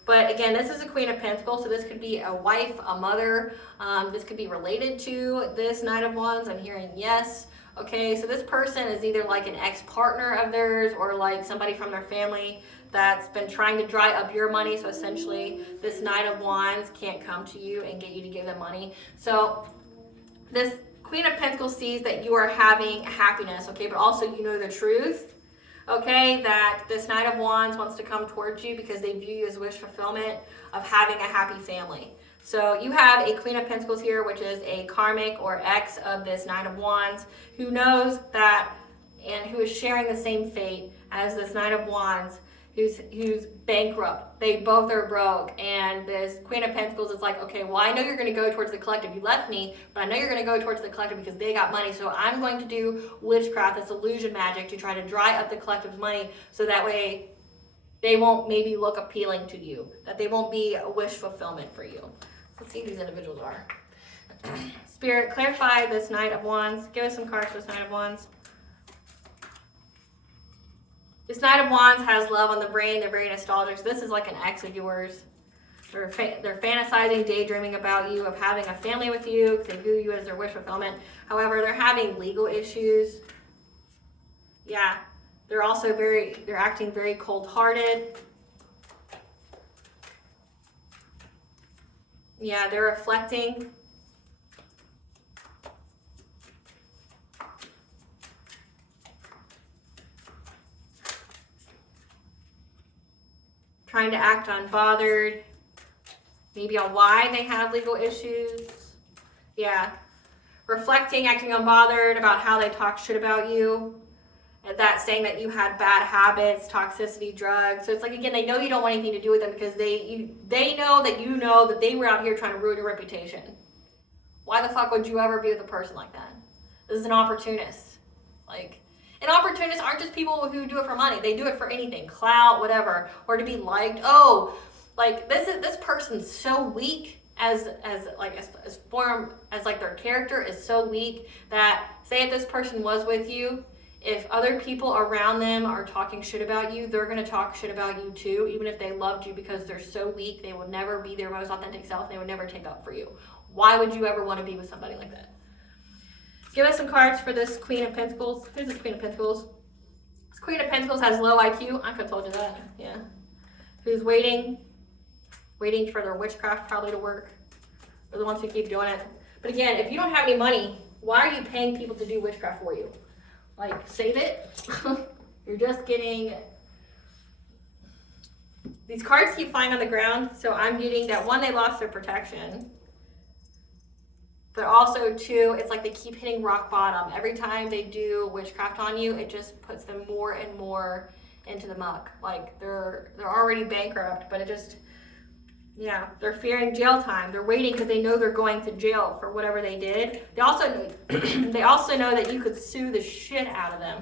But again, this is a Queen of Pentacles, so this could be a wife, a mother. This could be related to this Knight of Wands. I'm hearing yes. Okay, so this person is either like an ex-partner of theirs, or like somebody from their family that's been trying to dry up your money. So essentially, this Knight of Wands can't come to you and get you to give them money. So this Queen of Pentacles sees that you are having happiness, okay, but also you know the truth. Okay, that this Knight of Wands wants to come towards you because they view you as wish fulfillment of having a happy family. So you have a Queen of Pentacles here, which is a karmic or ex of this Knight of Wands, who knows that and who is sharing the same fate as this Knight of Wands, who's bankrupt. They both are broke, and this Queen of Pentacles is like, okay, well, I know you're going to go towards the collective. You left me, but I know you're going to go towards the collective because they got money, so I'm going to do witchcraft, this illusion magic, to try to dry up the collective's money, so that way they won't maybe look appealing to you, that they won't be a wish fulfillment for you. Let's see who these individuals are. Spirit, clarify this Knight of Wands. Give us some cards for this Knight of Wands. This Knight of Wands has love on the brain. They're very nostalgic. So this is like an ex of yours. They're fantasizing, daydreaming about you, of having a family with you, because they view you as their wish fulfillment. However, they're having legal issues. Yeah, they're also they're acting very cold-hearted. Yeah, they're reflecting. Trying to act unbothered, maybe on why they have legal issues. Yeah, reflecting, acting unbothered about how they talk shit about you. And that's saying that you had bad habits, toxicity, drugs. So it's like, again, they know you don't want anything to do with them because they know that you know that they were out here trying to ruin your reputation. Why the fuck would you ever be with a person like that? This is an opportunist. Like, and opportunists aren't just people who do it for money. They do it for anything, clout, whatever, or to be liked. Oh, like this person's so weak as form as like their character is so weak that, say if this person was with you, if other people around them are talking shit about you, they're going to talk shit about you too, even if they loved you, because they're so weak. They will never be their most authentic self. They would never take up for you. Why would you ever want to be with somebody like that? Give us some cards for this Queen of Pentacles. Who's this Queen of Pentacles? This Queen of Pentacles has low IQ. I could have told you that. Yeah. Who's waiting for their witchcraft probably to work. They're the ones who keep doing it. But again, if you don't have any money, why are you paying people to do witchcraft for you? Like, save it. You're just getting... These cards keep flying on the ground, so I'm getting that, one, they lost their protection. But also, two, it's like they keep hitting rock bottom. Every time they do witchcraft on you, it just puts them more and more into the muck. Like, they're already bankrupt, but it just... Yeah, they're fearing jail time. They're waiting because they know they're going to jail for whatever they did. They also know that you could sue the shit out of them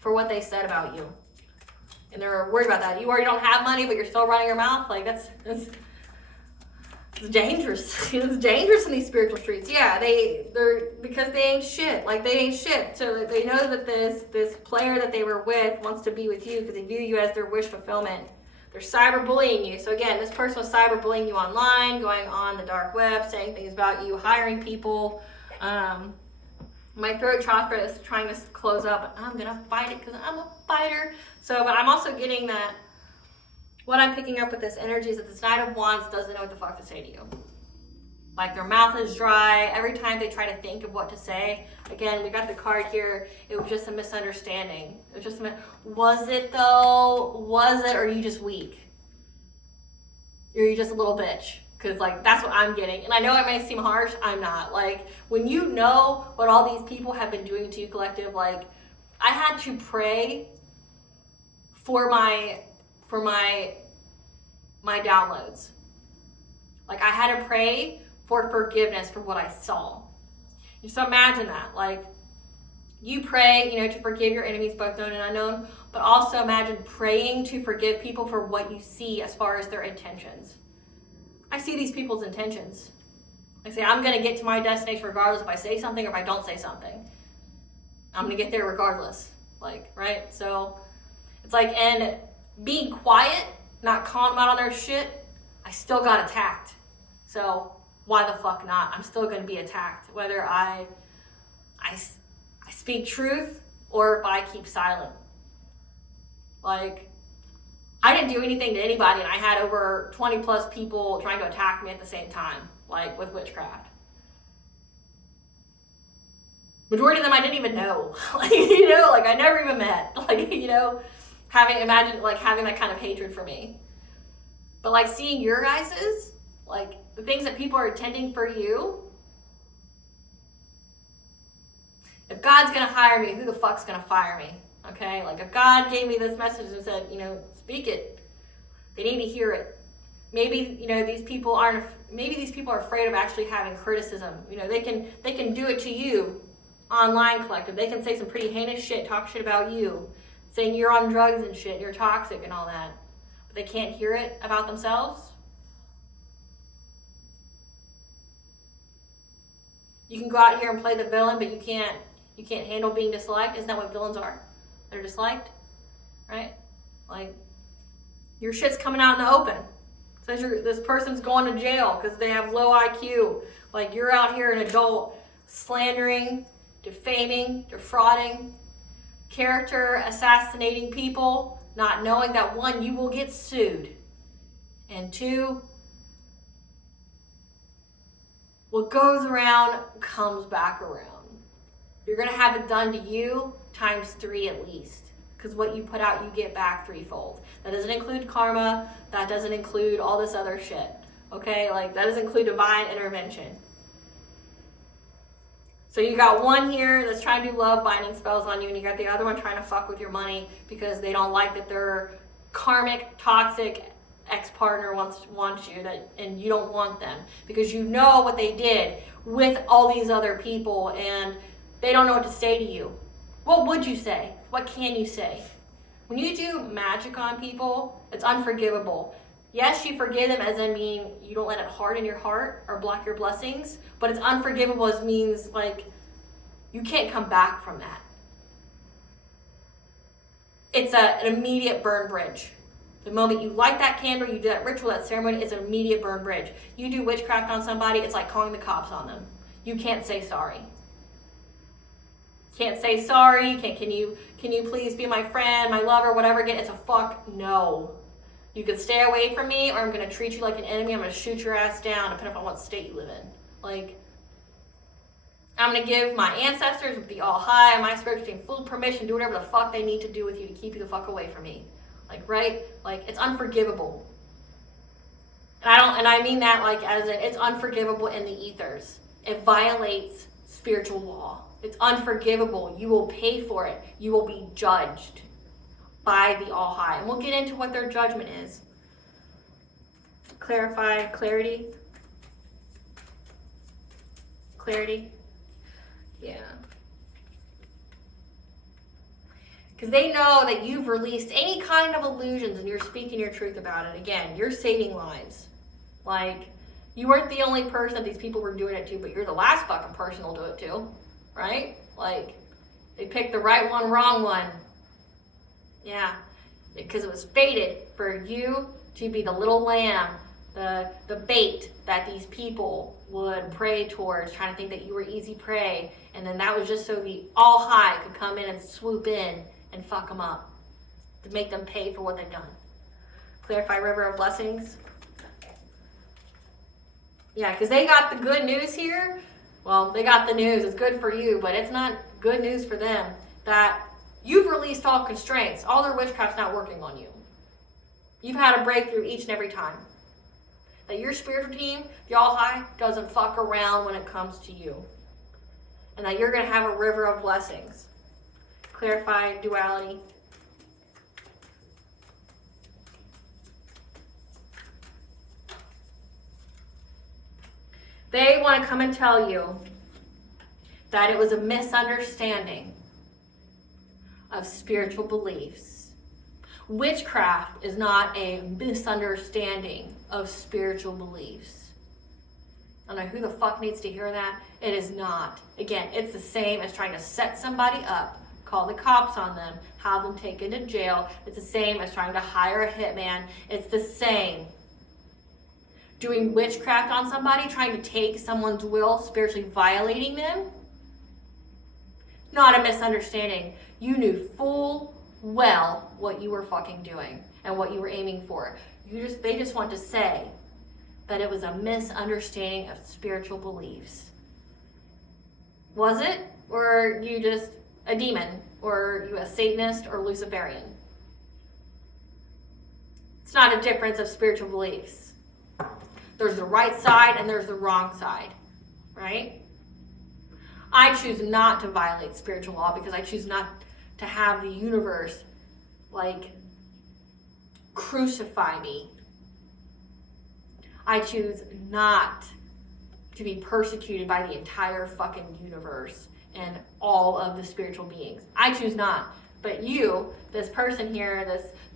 for what they said about you. And they're worried about that. You already don't have money, but you're still running your mouth. Like, that's it's dangerous. It's dangerous in these spiritual streets. Yeah, they're because they ain't shit. Like, they ain't shit. So they know that this player that they were with wants to be with you because they view you as their wish fulfillment. They're cyberbullying you. So again, this person was cyberbullying you online, going on the dark web, saying things about you, hiring people. My throat chakra is trying to close up. I'm going to fight it because I'm a fighter. So, but I'm also getting that what I'm picking up with this energy is that this Knight of Wands doesn't know what the fuck to say to you. Like, their mouth is dry. Every time they try to think of what to say. Again, we got the card here. It was just a misunderstanding. It was just was it though? Was it, or are you just weak? Or are you just a little bitch? Because, like, that's what I'm getting. And I know it may seem harsh. I'm not. Like, when you know what all these people have been doing to you, collective, like, I had to pray for my downloads. Like, I had to pray for forgiveness for what I saw. So imagine that. Like, you pray, to forgive your enemies, both known and unknown, but also imagine praying to forgive people for what you see as far as their intentions. I see these people's intentions. I say, I'm going to get to my destination regardless if I say something or if I don't say something. I'm going to get there regardless. Like, right? So it's like, and being quiet, not calling them out on their shit, I still got attacked. So why the fuck not? I'm still going to be attacked, whether I speak truth or if I keep silent. Like, I didn't do anything to anybody, and I had over 20 plus people trying to attack me at the same time, like with witchcraft. Majority of them I didn't even know. Like, I never even met. Like, having that kind of hatred for me. But like, seeing your guys's, like, the things that people are intending for you. If God's going to hire me, who the fuck's going to fire me? Okay? Like, if God gave me this message and said, speak it, they need to hear it. Maybe, these people are afraid of actually having criticism. They can do it to you online, collective. They can say some pretty heinous shit, talk shit about you, saying you're on drugs and shit, you're toxic and all that. But they can't hear it about themselves. You can go out here and play the villain, but you can't handle being disliked. Isn't that what villains are? They're disliked, right? Like, your shit's coming out in the open. Says this person's going to jail because they have low IQ. Like, you're out here, an adult, slandering, defaming, defrauding, character assassinating people, not knowing that, one, you will get sued, and two, what goes around comes back around. You're going to have it done to you times 3 at least. Because what you put out, you get back threefold. That doesn't include karma. That doesn't include all this other shit. Okay? Like, that doesn't include divine intervention. So you got one here that's trying to do love binding spells on you, and you got the other one trying to fuck with your money because they don't like that their karmic, toxic ex-partner wants you, and you don't want them because you know what they did with all these other people, and they don't know what to say to you. What would you say? What can you say? When you do magic on people, it's unforgivable. Yes, you forgive them as in mean you don't let it harden your heart or block your blessings, but it's unforgivable as means like you can't come back from that. It's an immediate burn bridge. The moment you light that candle, you do that ritual, that ceremony, it's an immediate burn bridge. You do witchcraft on somebody, it's like calling the cops on them. You can't say sorry. Can't say sorry. Can you please be my friend, my lover, whatever again? It's a fuck no. You can stay away from me, or I'm going to treat you like an enemy. I'm going to shoot your ass down, depending on what state you live in. Like, I'm going to give my ancestors, with the all high, and my spiritual team full permission to do whatever the fuck they need to do with you to keep you the fuck away from me. Like, right? Like, it's unforgivable. And I mean that like as in, it's unforgivable in the ethers. It violates spiritual law. It's unforgivable. You will pay for it. You will be judged by the all high. And we'll get into what their judgment is. Clarity. Yeah. Because they know that you've released any kind of illusions and you're speaking your truth about it. Again, you're saving lives. Like, you weren't the only person that these people were doing it to, but you're the last fucking person they'll do it to. Right? Like, they picked the right one, wrong one. Yeah. Because it was fated for you to be the little lamb, the bait that these people would prey towards, trying to think that you were easy prey. And then that was just so the all high could come in and swoop in and fuck them up. To make them pay for what they've done. Clarify river of blessings. Yeah, because they got the good news here. Well, they got the news. It's good for you, but it's not good news for them. That you've released all constraints. All their witchcraft's not working on you. You've had a breakthrough each and every time. That your spiritual team, the all high, doesn't fuck around when it comes to you. And that you're going to have a river of blessings. Clarify duality. They want to come and tell you that it was a misunderstanding of spiritual beliefs. Witchcraft is not a misunderstanding of spiritual beliefs. I don't know who the fuck needs to hear that. It is not. Again, it's the same as trying to set somebody up, call the cops on them, have them taken to jail. It's the same as trying to hire a hitman. It's the same. Doing witchcraft on somebody, trying to take someone's will, spiritually violating them. Not a misunderstanding. You knew full well what you were fucking doing and what you were aiming for. They just want to say that it was a misunderstanding of spiritual beliefs. Was it? Or you just a demon? Or you a Satanist or Luciferian? It's not a difference of spiritual beliefs. There's the right side and there's the wrong side, right? I choose not to violate spiritual law because I choose not to have the universe, like, crucify me. I choose not to be persecuted by the entire fucking universe and all of the spiritual beings. I choose not. But you, this person here,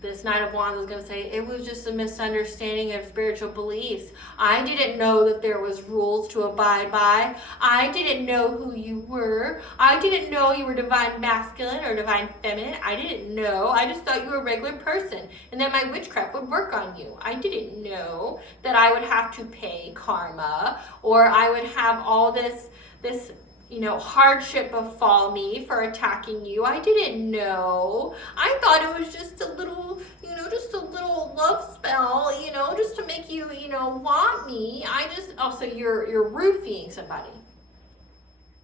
this Knight of Wands is going to say, it was just a misunderstanding of spiritual beliefs. I didn't know that there was rules to abide by. I didn't know who you were. I didn't know you were divine masculine or divine feminine. I didn't know. I just thought you were a regular person and that my witchcraft would work on you. I didn't know that I would have to pay karma or I would have all this hardship befall me for attacking you. I didn't know. I thought it was just a little love spell, just to make you, want me. So you're roofing somebody.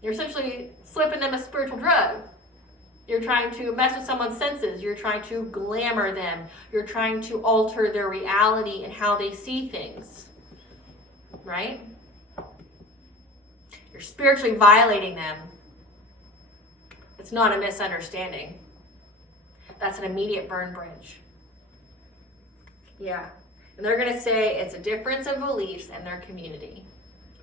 You're essentially slipping them a spiritual drug. You're trying to mess with someone's senses. You're trying to glamour them. You're trying to alter their reality and how they see things. Right? You're spiritually violating them. It's not a misunderstanding. That's an immediate burn bridge. Yeah. And they're going to say it's a difference of beliefs in their community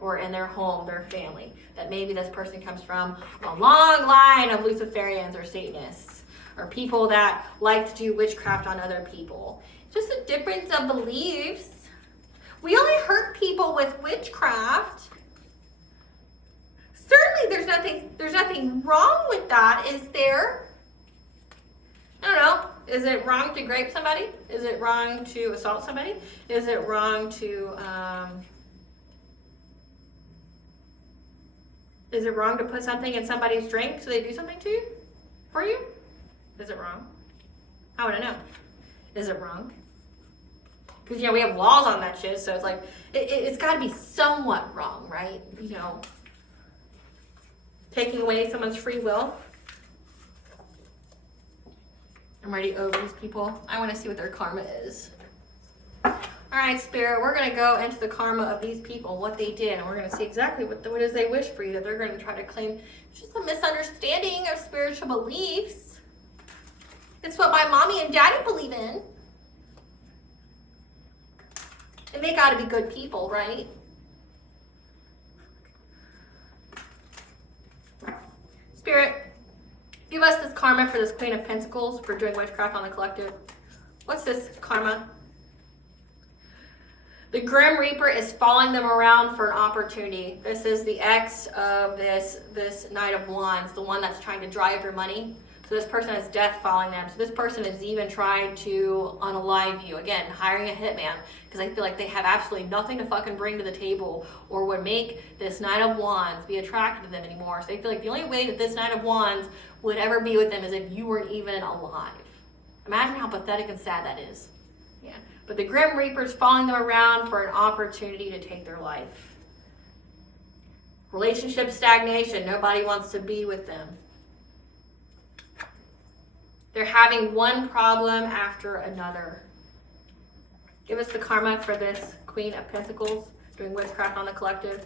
or in their home, their family. That maybe this person comes from a long line of Luciferians or Satanists or people that like to do witchcraft on other people. Just a difference of beliefs. We only hurt people with witchcraft. Certainly there's nothing wrong with that, is there? I don't know. Is it wrong to grape somebody? Is it wrong to assault somebody? Is it wrong to put something in somebody's drink so they do something to you? For you? Is it wrong? I want to know. Is it wrong? Because, we have laws on that shit, so it's like, it's got to be somewhat wrong, right? Taking away someone's free will. I'm ready over these people. I want to see what their karma is. All right, Spirit, we're going to go into the karma of these people, what they did, and we're going to see exactly what it is they wish for you, that they're going to try to claim. It's just a misunderstanding of spiritual beliefs. It's what my mommy and daddy believe in. And they got to be good people, right? Spirit, give us this karma for this Queen of Pentacles for doing witchcraft on the collective. What's this karma? The Grim Reaper is following them around for an opportunity. This is the ex of this Knight of Wands, the one that's trying to drive your money. So this person has death following them. So this person has even tried to unalive you. Again, hiring a hitman, because I feel like they have absolutely nothing to fucking bring to the table or would make this Knight of Wands be attracted to them anymore. So they feel like the only way that this Knight of Wands would ever be with them is if you weren't even alive. Imagine how pathetic and sad that is. Yeah. But the Grim Reaper's following them around for an opportunity to take their life. Relationship stagnation. Nobody wants to be with them. They're having one problem after another. Give us the karma for this Queen of Pentacles doing witchcraft on the collective.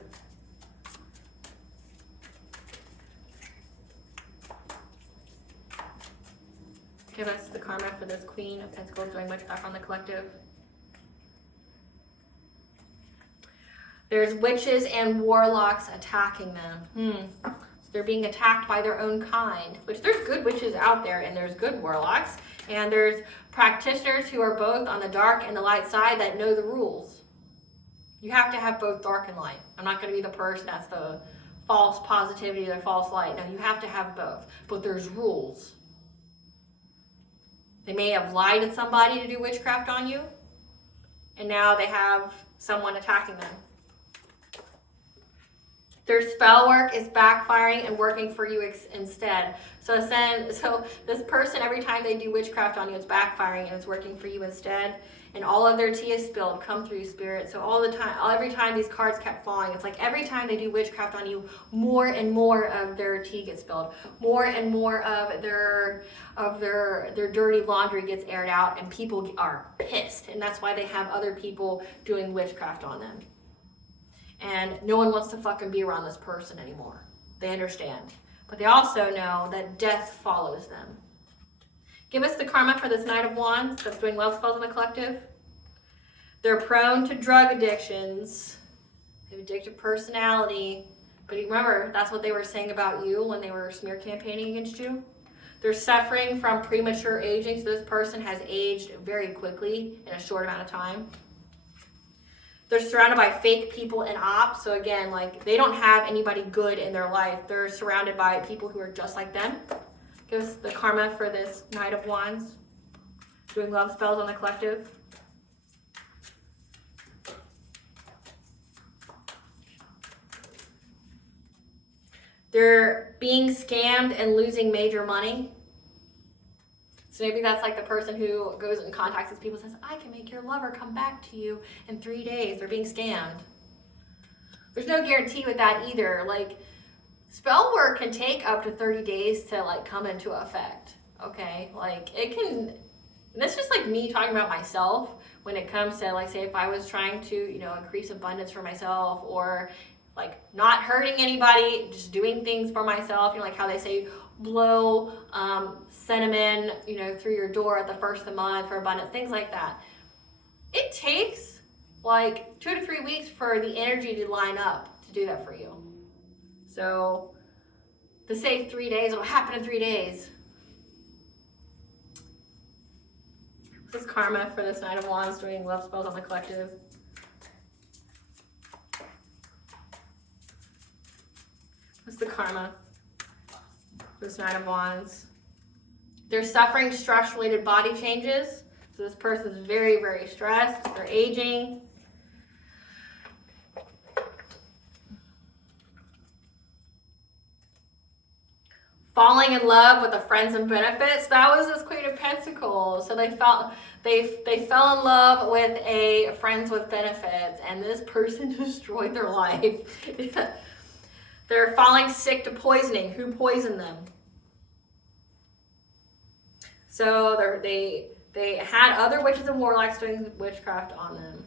Give us the karma for this Queen of Pentacles doing witchcraft on the collective. There's witches and warlocks attacking them. They're being attacked by their own kind, which there's good witches out there and there's good warlocks. And there's practitioners who are both on the dark and the light side that know the rules. You have to have both dark and light. I'm not going to be the person that's the false positivity or the false light. No, you have to have both. But there's rules. They may have lied to somebody to do witchcraft on you. And now they have someone attacking them. Their spell work is backfiring and working for you instead. So this person, every time they do witchcraft on you, it's backfiring and it's working for you instead. And all of their tea is spilled. Come through, Spirit. So every time these cards kept falling, it's like every time they do witchcraft on you, more and more of their tea gets spilled. More and more of their dirty laundry gets aired out, and people are pissed. And that's why they have other people doing witchcraft on them. And no one wants to fucking be around this person anymore. They understand. But they also know that death follows them. Give us the karma for this Knight of Wands that's doing love spells on the collective. They're prone to drug addictions. They have addictive personality. But remember, that's what they were saying about you when they were smear campaigning against you. They're suffering from premature aging. So this person has aged very quickly in a short amount of time. They're surrounded by fake people and ops. So again, like they don't have anybody good in their life. They're surrounded by people who are just like them. Give us the karma for this Knight of Wands doing love spells on the collective. They're being scammed and losing major money. So maybe that's like the person who goes and contacts these people and says, I can make your lover come back to you in 3 days. They're being scammed. There's no guarantee with that either. Like, spell work can take up to 30 days to like come into effect. Okay? Like, it can, and that's just like me talking about myself when it comes to like, say if I was trying to, increase abundance for myself or like not hurting anybody, just doing things for myself, like how they say, blow cinnamon, through your door at the first of the month for abundance, things like that. It takes like 2 to 3 weeks for the energy to line up to do that for you. So to say 3 days, it'll happen in 3 days. What's karma for this Knight of Wands doing love spells on the collective? What's the karma for this Knight of Wands? They're suffering stress-related body changes. So this person is very, very stressed. They're aging. Falling in love with the friends and benefits. That was this Queen of Pentacles. So they fell in love with a friends with benefits, and this person destroyed their life. They're falling sick to poisoning. Who poisoned them? So they had other witches and warlocks doing witchcraft on them.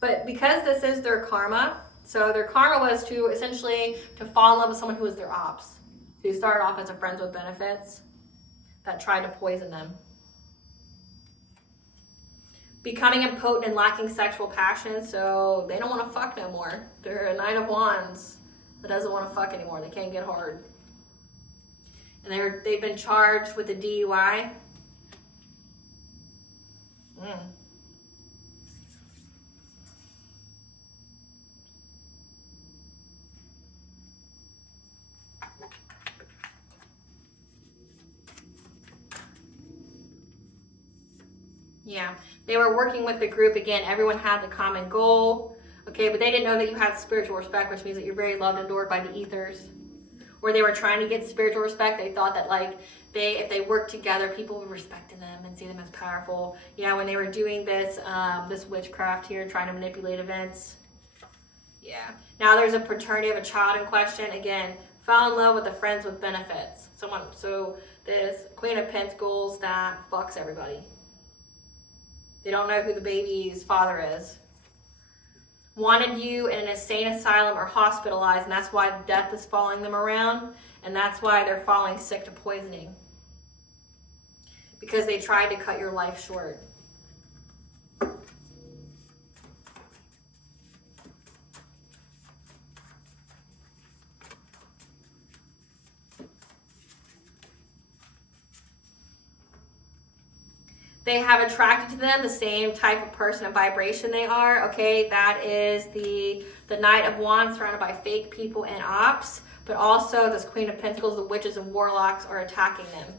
But because this is their karma, so their karma was to essentially to fall in love with someone who was their ops, who started off as a friends with benefits that tried to poison them. Becoming impotent and lacking sexual passion, so they don't want to fuck no more. They're a Knight of Wands that doesn't want to fuck anymore. They can't get hard. And they've been charged with a DUI. Yeah, they were working with the group again. Everyone had the common goal. Okay, but they didn't know that you had spiritual respect, which means that you're very loved and adored by the ethers. Or they were trying to get spiritual respect. They thought that like if they worked together, people would respect them and see them as powerful. Yeah, when they were doing this this witchcraft here, trying to manipulate events. Yeah. Now there's a paternity of a child in question. Again, fell in love with the friends with benefits. So this Queen of Pentacles that fucks everybody. They don't know who the baby's father is. Wanted you in an insane asylum or hospitalized, and that's why death is following them around, and that's why they're falling sick to poisoning. Because they tried to cut your life short. They have attracted to them the same type of person and vibration they are. Okay, that is the Knight of Wands surrounded by fake people and ops, but also this Queen of Pentacles, the witches and warlocks are attacking them.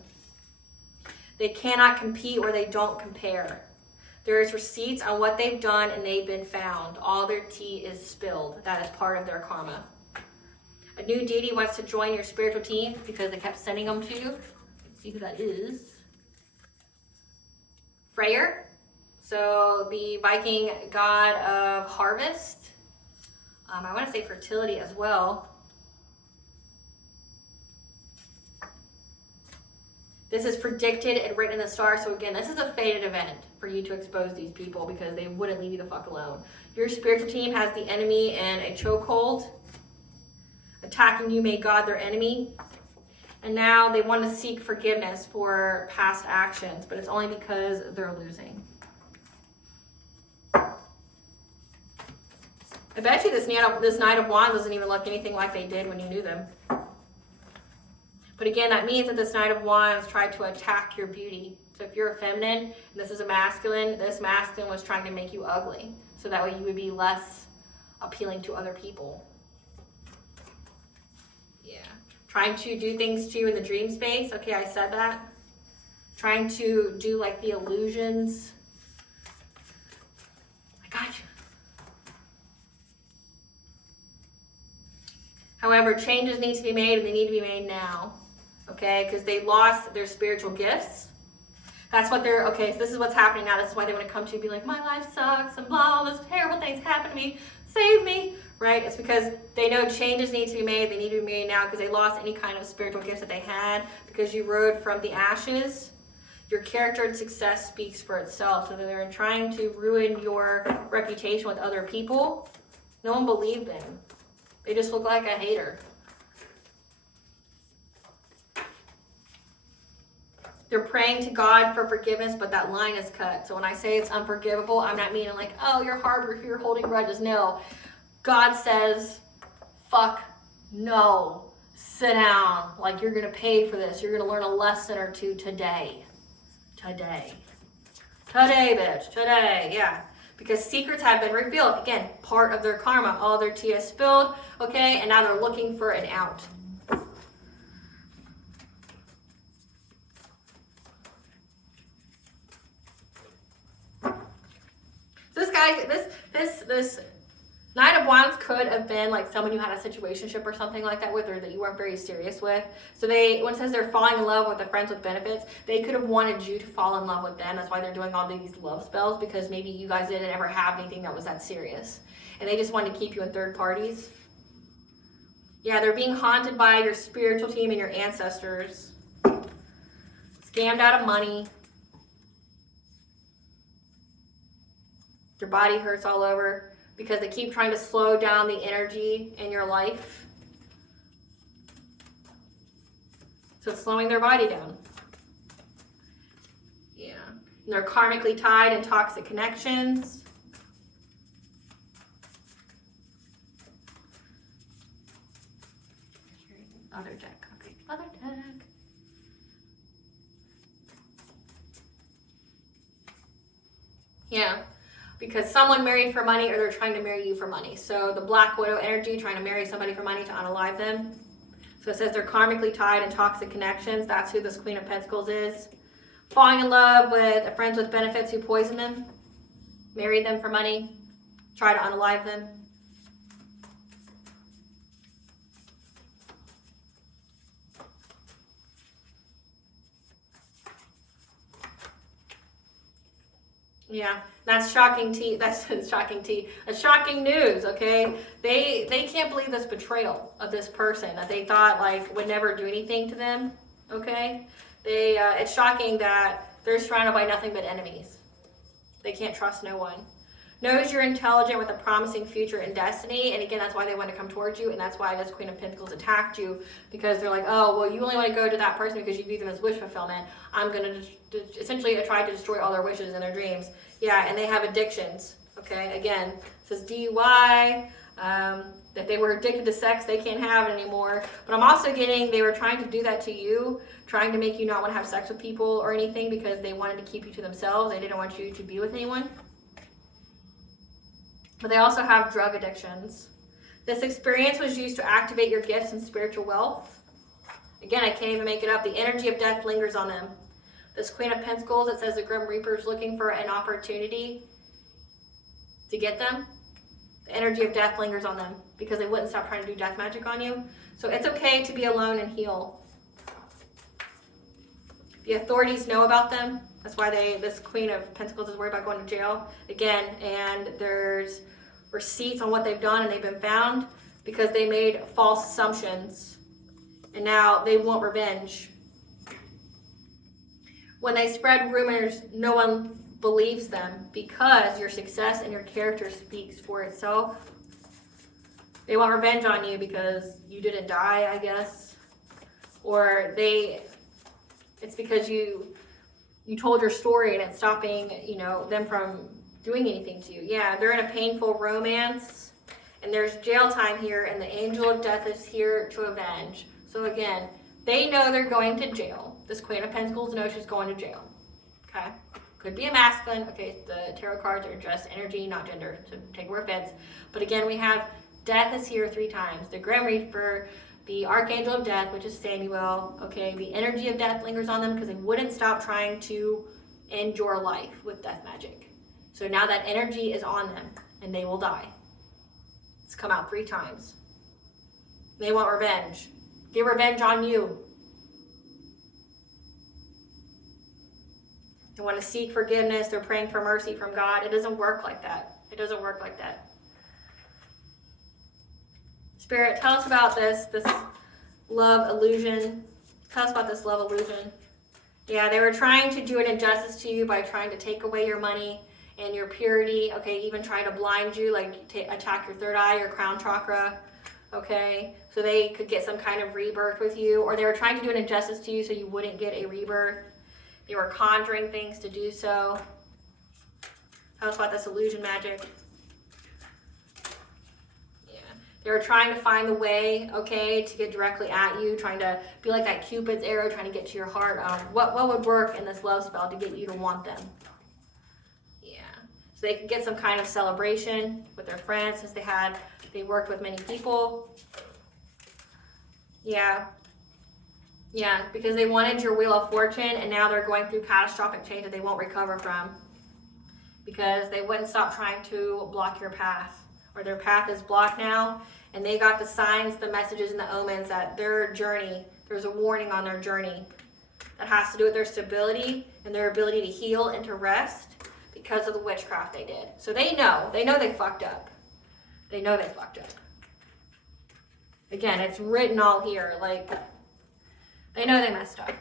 They cannot compete or they don't compare. There is receipts on what they've done and they've been found. All their tea is spilled. That is part of their karma. A new deity wants to join your spiritual team because they kept sending them to you. Let's see who that is. Freyr, so the Viking god of harvest. I want to say fertility as well. This is predicted and written in the stars. So again, this is a fated event for you to expose these people because they wouldn't leave you the fuck alone. Your spiritual team has the enemy in a chokehold. Attacking you made God their enemy. And now they want to seek forgiveness for past actions, but it's only because they're losing. I bet you this Knight of Wands doesn't even look anything like they did when you knew them. But again, that means that this Knight of Wands tried to attack your beauty. So if you're a feminine and this is a masculine, this masculine was trying to make you ugly. So that way you would be less appealing to other people. Yeah. Trying to do things to you in the dream space. Okay, I said that. Trying to do like the illusions. I got you. However, changes need to be made and they need to be made now. Okay, because they lost their spiritual gifts. That's what they're, okay, so this is what's happening now. This is why they want to come to you and be like, my life sucks and blah, all this terrible things happen to me. Save me. Right? It's because they know changes need to be made. They need to be made now because they lost any kind of spiritual gifts that they had because you rode from the ashes. Your character and success speaks for itself. So they're trying to ruin your reputation with other people. No one believed them. They just look like a hater. They're praying to God for forgiveness, but that line is cut. So when I say it's unforgivable, I'm not meaning like, oh, you're harbor, holding grudges. No. God says, fuck no. sit down, like you're gonna pay for this. You're gonna learn a lesson or two today. Today, bitch, today, yeah. Because secrets have been revealed. Again, part of their karma. All their tea is spilled, okay? And now they're looking for an out. This guy, this Knight of Wands could have been like someone you had a situationship or something like that with, or that you weren't very serious with. So when it says they're falling in love with the friends with benefits, they could have wanted you to fall in love with them. That's why they're doing all these love spells, because maybe you guys didn't ever have anything that was that serious. And they just wanted to keep you in third parties. Yeah, they're being haunted by your spiritual team and your ancestors. Scammed out of money. Your body hurts all over because they keep trying to slow down the energy in your life. So it's slowing their body down. Yeah. And they're karmically tied in toxic connections. Other deck. Okay, other deck. Yeah. Because someone married for money, or they're trying to marry you for money. So the Black Widow energy, trying to marry somebody for money to unalive them. So it says they're karmically tied in toxic connections. That's who this Queen of Pentacles is. Falling in love with a friends with benefits who poison them. Married them for money. Try to unalive them. Yeah, that's shocking tea. That's shocking tea. That's shocking news, okay? They can't believe this betrayal of this person that they thought like would never do anything to them, okay? It's shocking that they're surrounded by nothing but enemies. They can't trust no one. Knows you're intelligent with a promising future and destiny, and again, that's why they want to come towards you, and that's why this Queen of Pentacles attacked you, because they're like, oh, well, you only want to go to that person because you view them as wish fulfillment. I'm going to essentially try to destroy all their wishes and their dreams. Yeah, and they have addictions, okay? Again, it says DUI, if they were addicted to sex, they can't have it anymore. But I'm also getting they were trying to do that to you, trying to make you not want to have sex with people or anything because they wanted to keep you to themselves. They didn't want you to be with anyone. But they also have drug addictions. This experience was used to activate your gifts and spiritual wealth. Again, I can't even make it up. The energy of death lingers on them. This Queen of Pentacles, it says the Grim Reaper is looking for an opportunity to get them. The energy of death lingers on them because they wouldn't stop trying to do death magic on you. So it's okay to be alone and heal. The authorities know about them. That's why this Queen of Pentacles is worried about going to jail again. And there's receipts on what they've done, and they've been found because they made false assumptions. And now they want revenge. When they spread rumors, no one believes them because your success and your character speaks for itself. They want revenge on you because you didn't die, I guess. Or it's because you told your story and it's stopping, them from doing anything to you. Yeah, they're in a painful romance, and there's jail time here, and the angel of death is here to avenge. So again, they know they're going to jail. This Queen of Pentacles knows she's going to jail. Okay? Could be a masculine. Okay, the tarot cards are just energy, not gender, so take where it fits. But again, we have death is here 3 times. The Grim Reaper, the Archangel of Death, which is Samuel, okay? The energy of death lingers on them because they wouldn't stop trying to end your life with death magic. So now that energy is on them, and they will die. It's come out 3 times. They want revenge. Get revenge on you. They want to seek forgiveness. They're praying for mercy from God. It doesn't work like that. It doesn't work like that. Spirit, tell us about this love illusion. Tell us about this love illusion. Yeah, they were trying to do an injustice to you by trying to take away your money and your purity. Okay, even trying to blind you, like attack your third eye, your crown chakra. Okay, so they could get some kind of rebirth with you, or they were trying to do an injustice to you so you wouldn't get a rebirth. They were conjuring things to do so. Tell us about this illusion magic. They're trying to find the way, okay, to get directly at you, trying to be like that Cupid's arrow, trying to get to your heart. What would work in this love spell to get you to want them? Yeah. So they can get some kind of celebration with their friends, since they worked with many people. Yeah. Yeah, because they wanted your Wheel of Fortune, and now they're going through catastrophic change that they won't recover from, because they wouldn't stop trying to block your path, or their path is blocked now, and they got the signs, the messages, and the omens that their journey, there's a warning on their journey that has to do with their stability and their ability to heal and to rest because of the witchcraft they did. So they know they fucked up. They know they fucked up. Again, it's written all here, like, they know they messed up.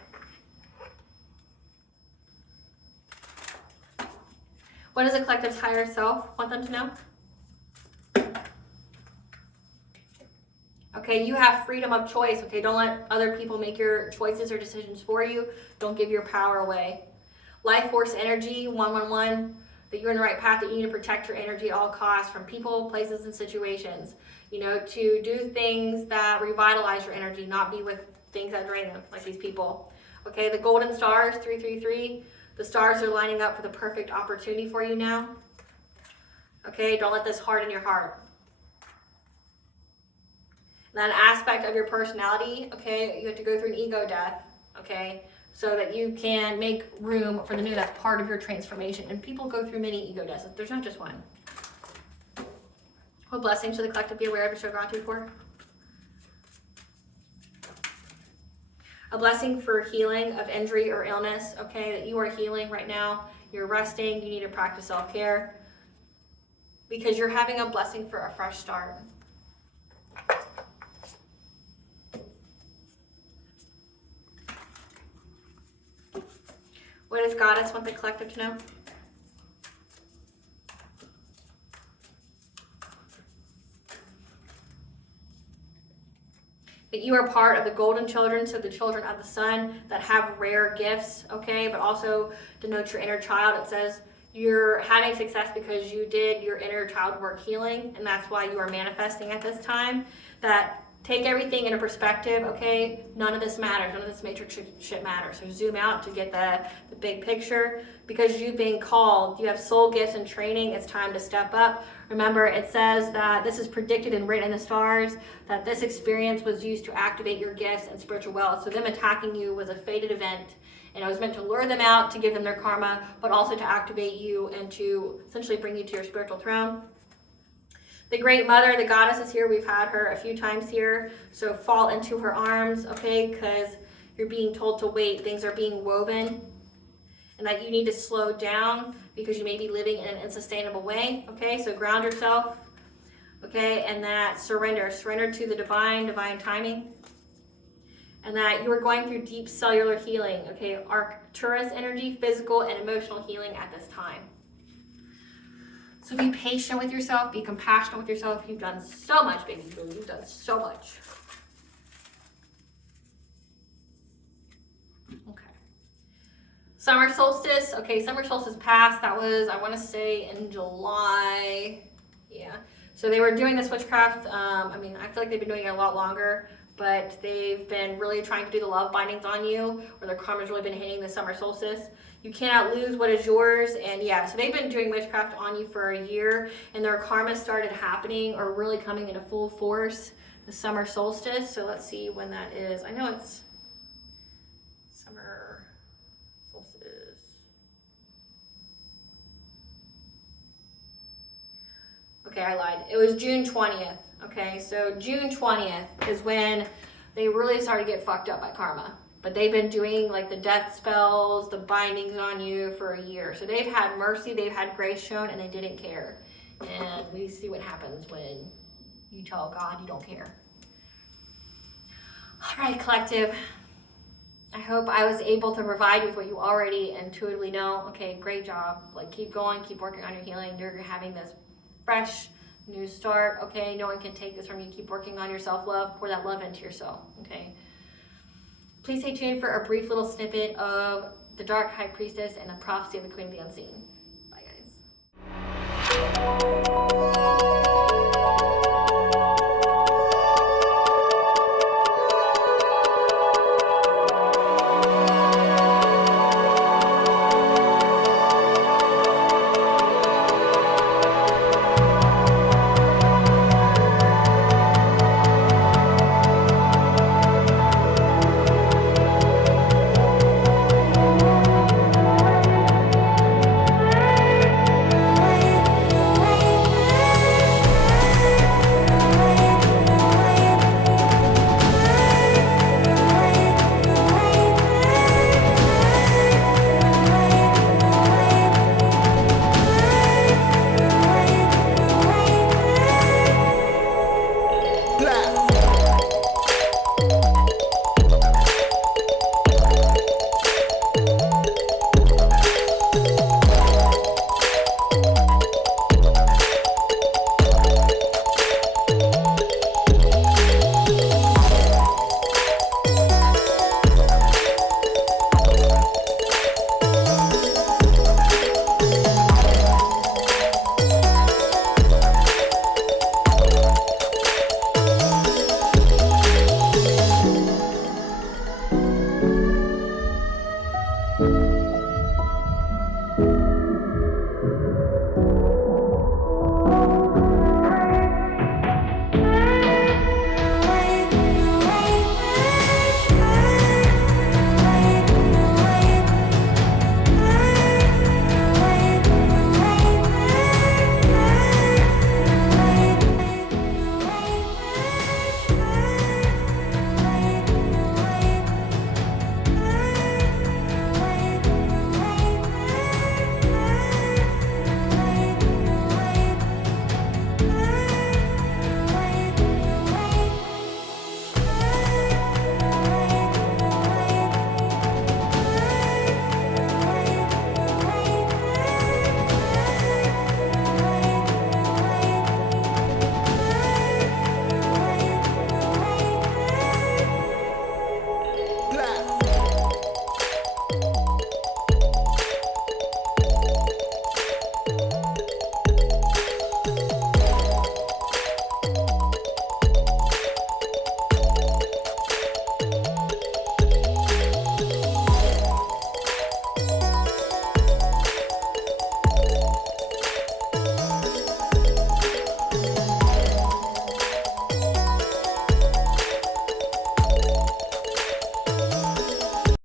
What does the collective's higher self want them to know? Okay, you have freedom of choice. Okay, don't let other people make your choices or decisions for you. Don't give your power away. Life force energy, 111, that you're in the right path, that you need to protect your energy at all costs from people, places, and situations. You know, to do things that revitalize your energy, not be with things that drain them, like these people. Okay, the golden stars, 333, the stars are lining up for the perfect opportunity for you now. Okay, don't let this harden your heart. That aspect of your personality, okay, you have to go through an ego death, okay, so that you can make room for the new. That's part of your transformation. And people go through many ego deaths. There's not just one. What blessings should the collective be aware of to show gratitude for? A blessing for healing of injury or illness, okay, that you are healing right now. You're resting. You need to practice self-care because you're having a blessing for a fresh start. What does Goddess want the collective to know? That you are part of the golden children, so the children of the sun that have rare gifts, okay, but also denotes your inner child. It says you're having success because you did your inner child work healing, and that's why you are manifesting at this time. That take everything into perspective, okay? None of this matters. None of this matrix shit matters. So zoom out to get the big picture. Because you've been called, you have soul gifts and training, it's time to step up. Remember, it says that this is predicted and written in the stars, that this experience was used to activate your gifts and spiritual wealth. So them attacking you was a fated event, and it was meant to lure them out, to give them their karma, but also to activate you and to essentially bring you to your spiritual throne. The Great Mother, the Goddess, is here. We've had her a few times here. So fall into her arms, okay, because you're being told to wait. Things are being woven, and that you need to slow down because you may be living in an unsustainable way, okay? So ground yourself, okay, and that surrender to the divine timing, and that you are going through deep cellular healing, okay? Arcturus energy, physical and emotional healing at this time. So be patient with yourself, be compassionate with yourself. You've done so much, baby boo. You've done so much. Okay. Summer solstice. Okay, summer solstice passed. That was, I want to say, in July. Yeah. So they were doing this witchcraft. I mean, I feel like they've been doing it a lot longer, but they've been really trying to do the love bindings on you, or their karma's really been hitting the summer solstice. You cannot lose what is yours. And yeah, so they've been doing witchcraft on you for a year, and their karma started happening or really coming into full force the summer solstice. So let's see when that is. I know it's summer solstice. Okay, I lied. It was June 20th. Okay, so June 20th is when they really started to get fucked up by karma. But they've been doing like the death spells, the bindings on you for a year. So they've had mercy, they've had grace shown, and they didn't care. And we see what happens when you tell God you don't care. All right, collective. I hope I was able to provide you with what you already intuitively know. Okay, great job. Like, keep going, keep working on your healing. You're having this fresh new start. Okay, no one can take this from you. Keep working on your self-love. Pour that love into yourself. Okay. Please stay tuned for a brief little snippet of the Dark High Priestess and the Prophecy of the Queen of the Unseen.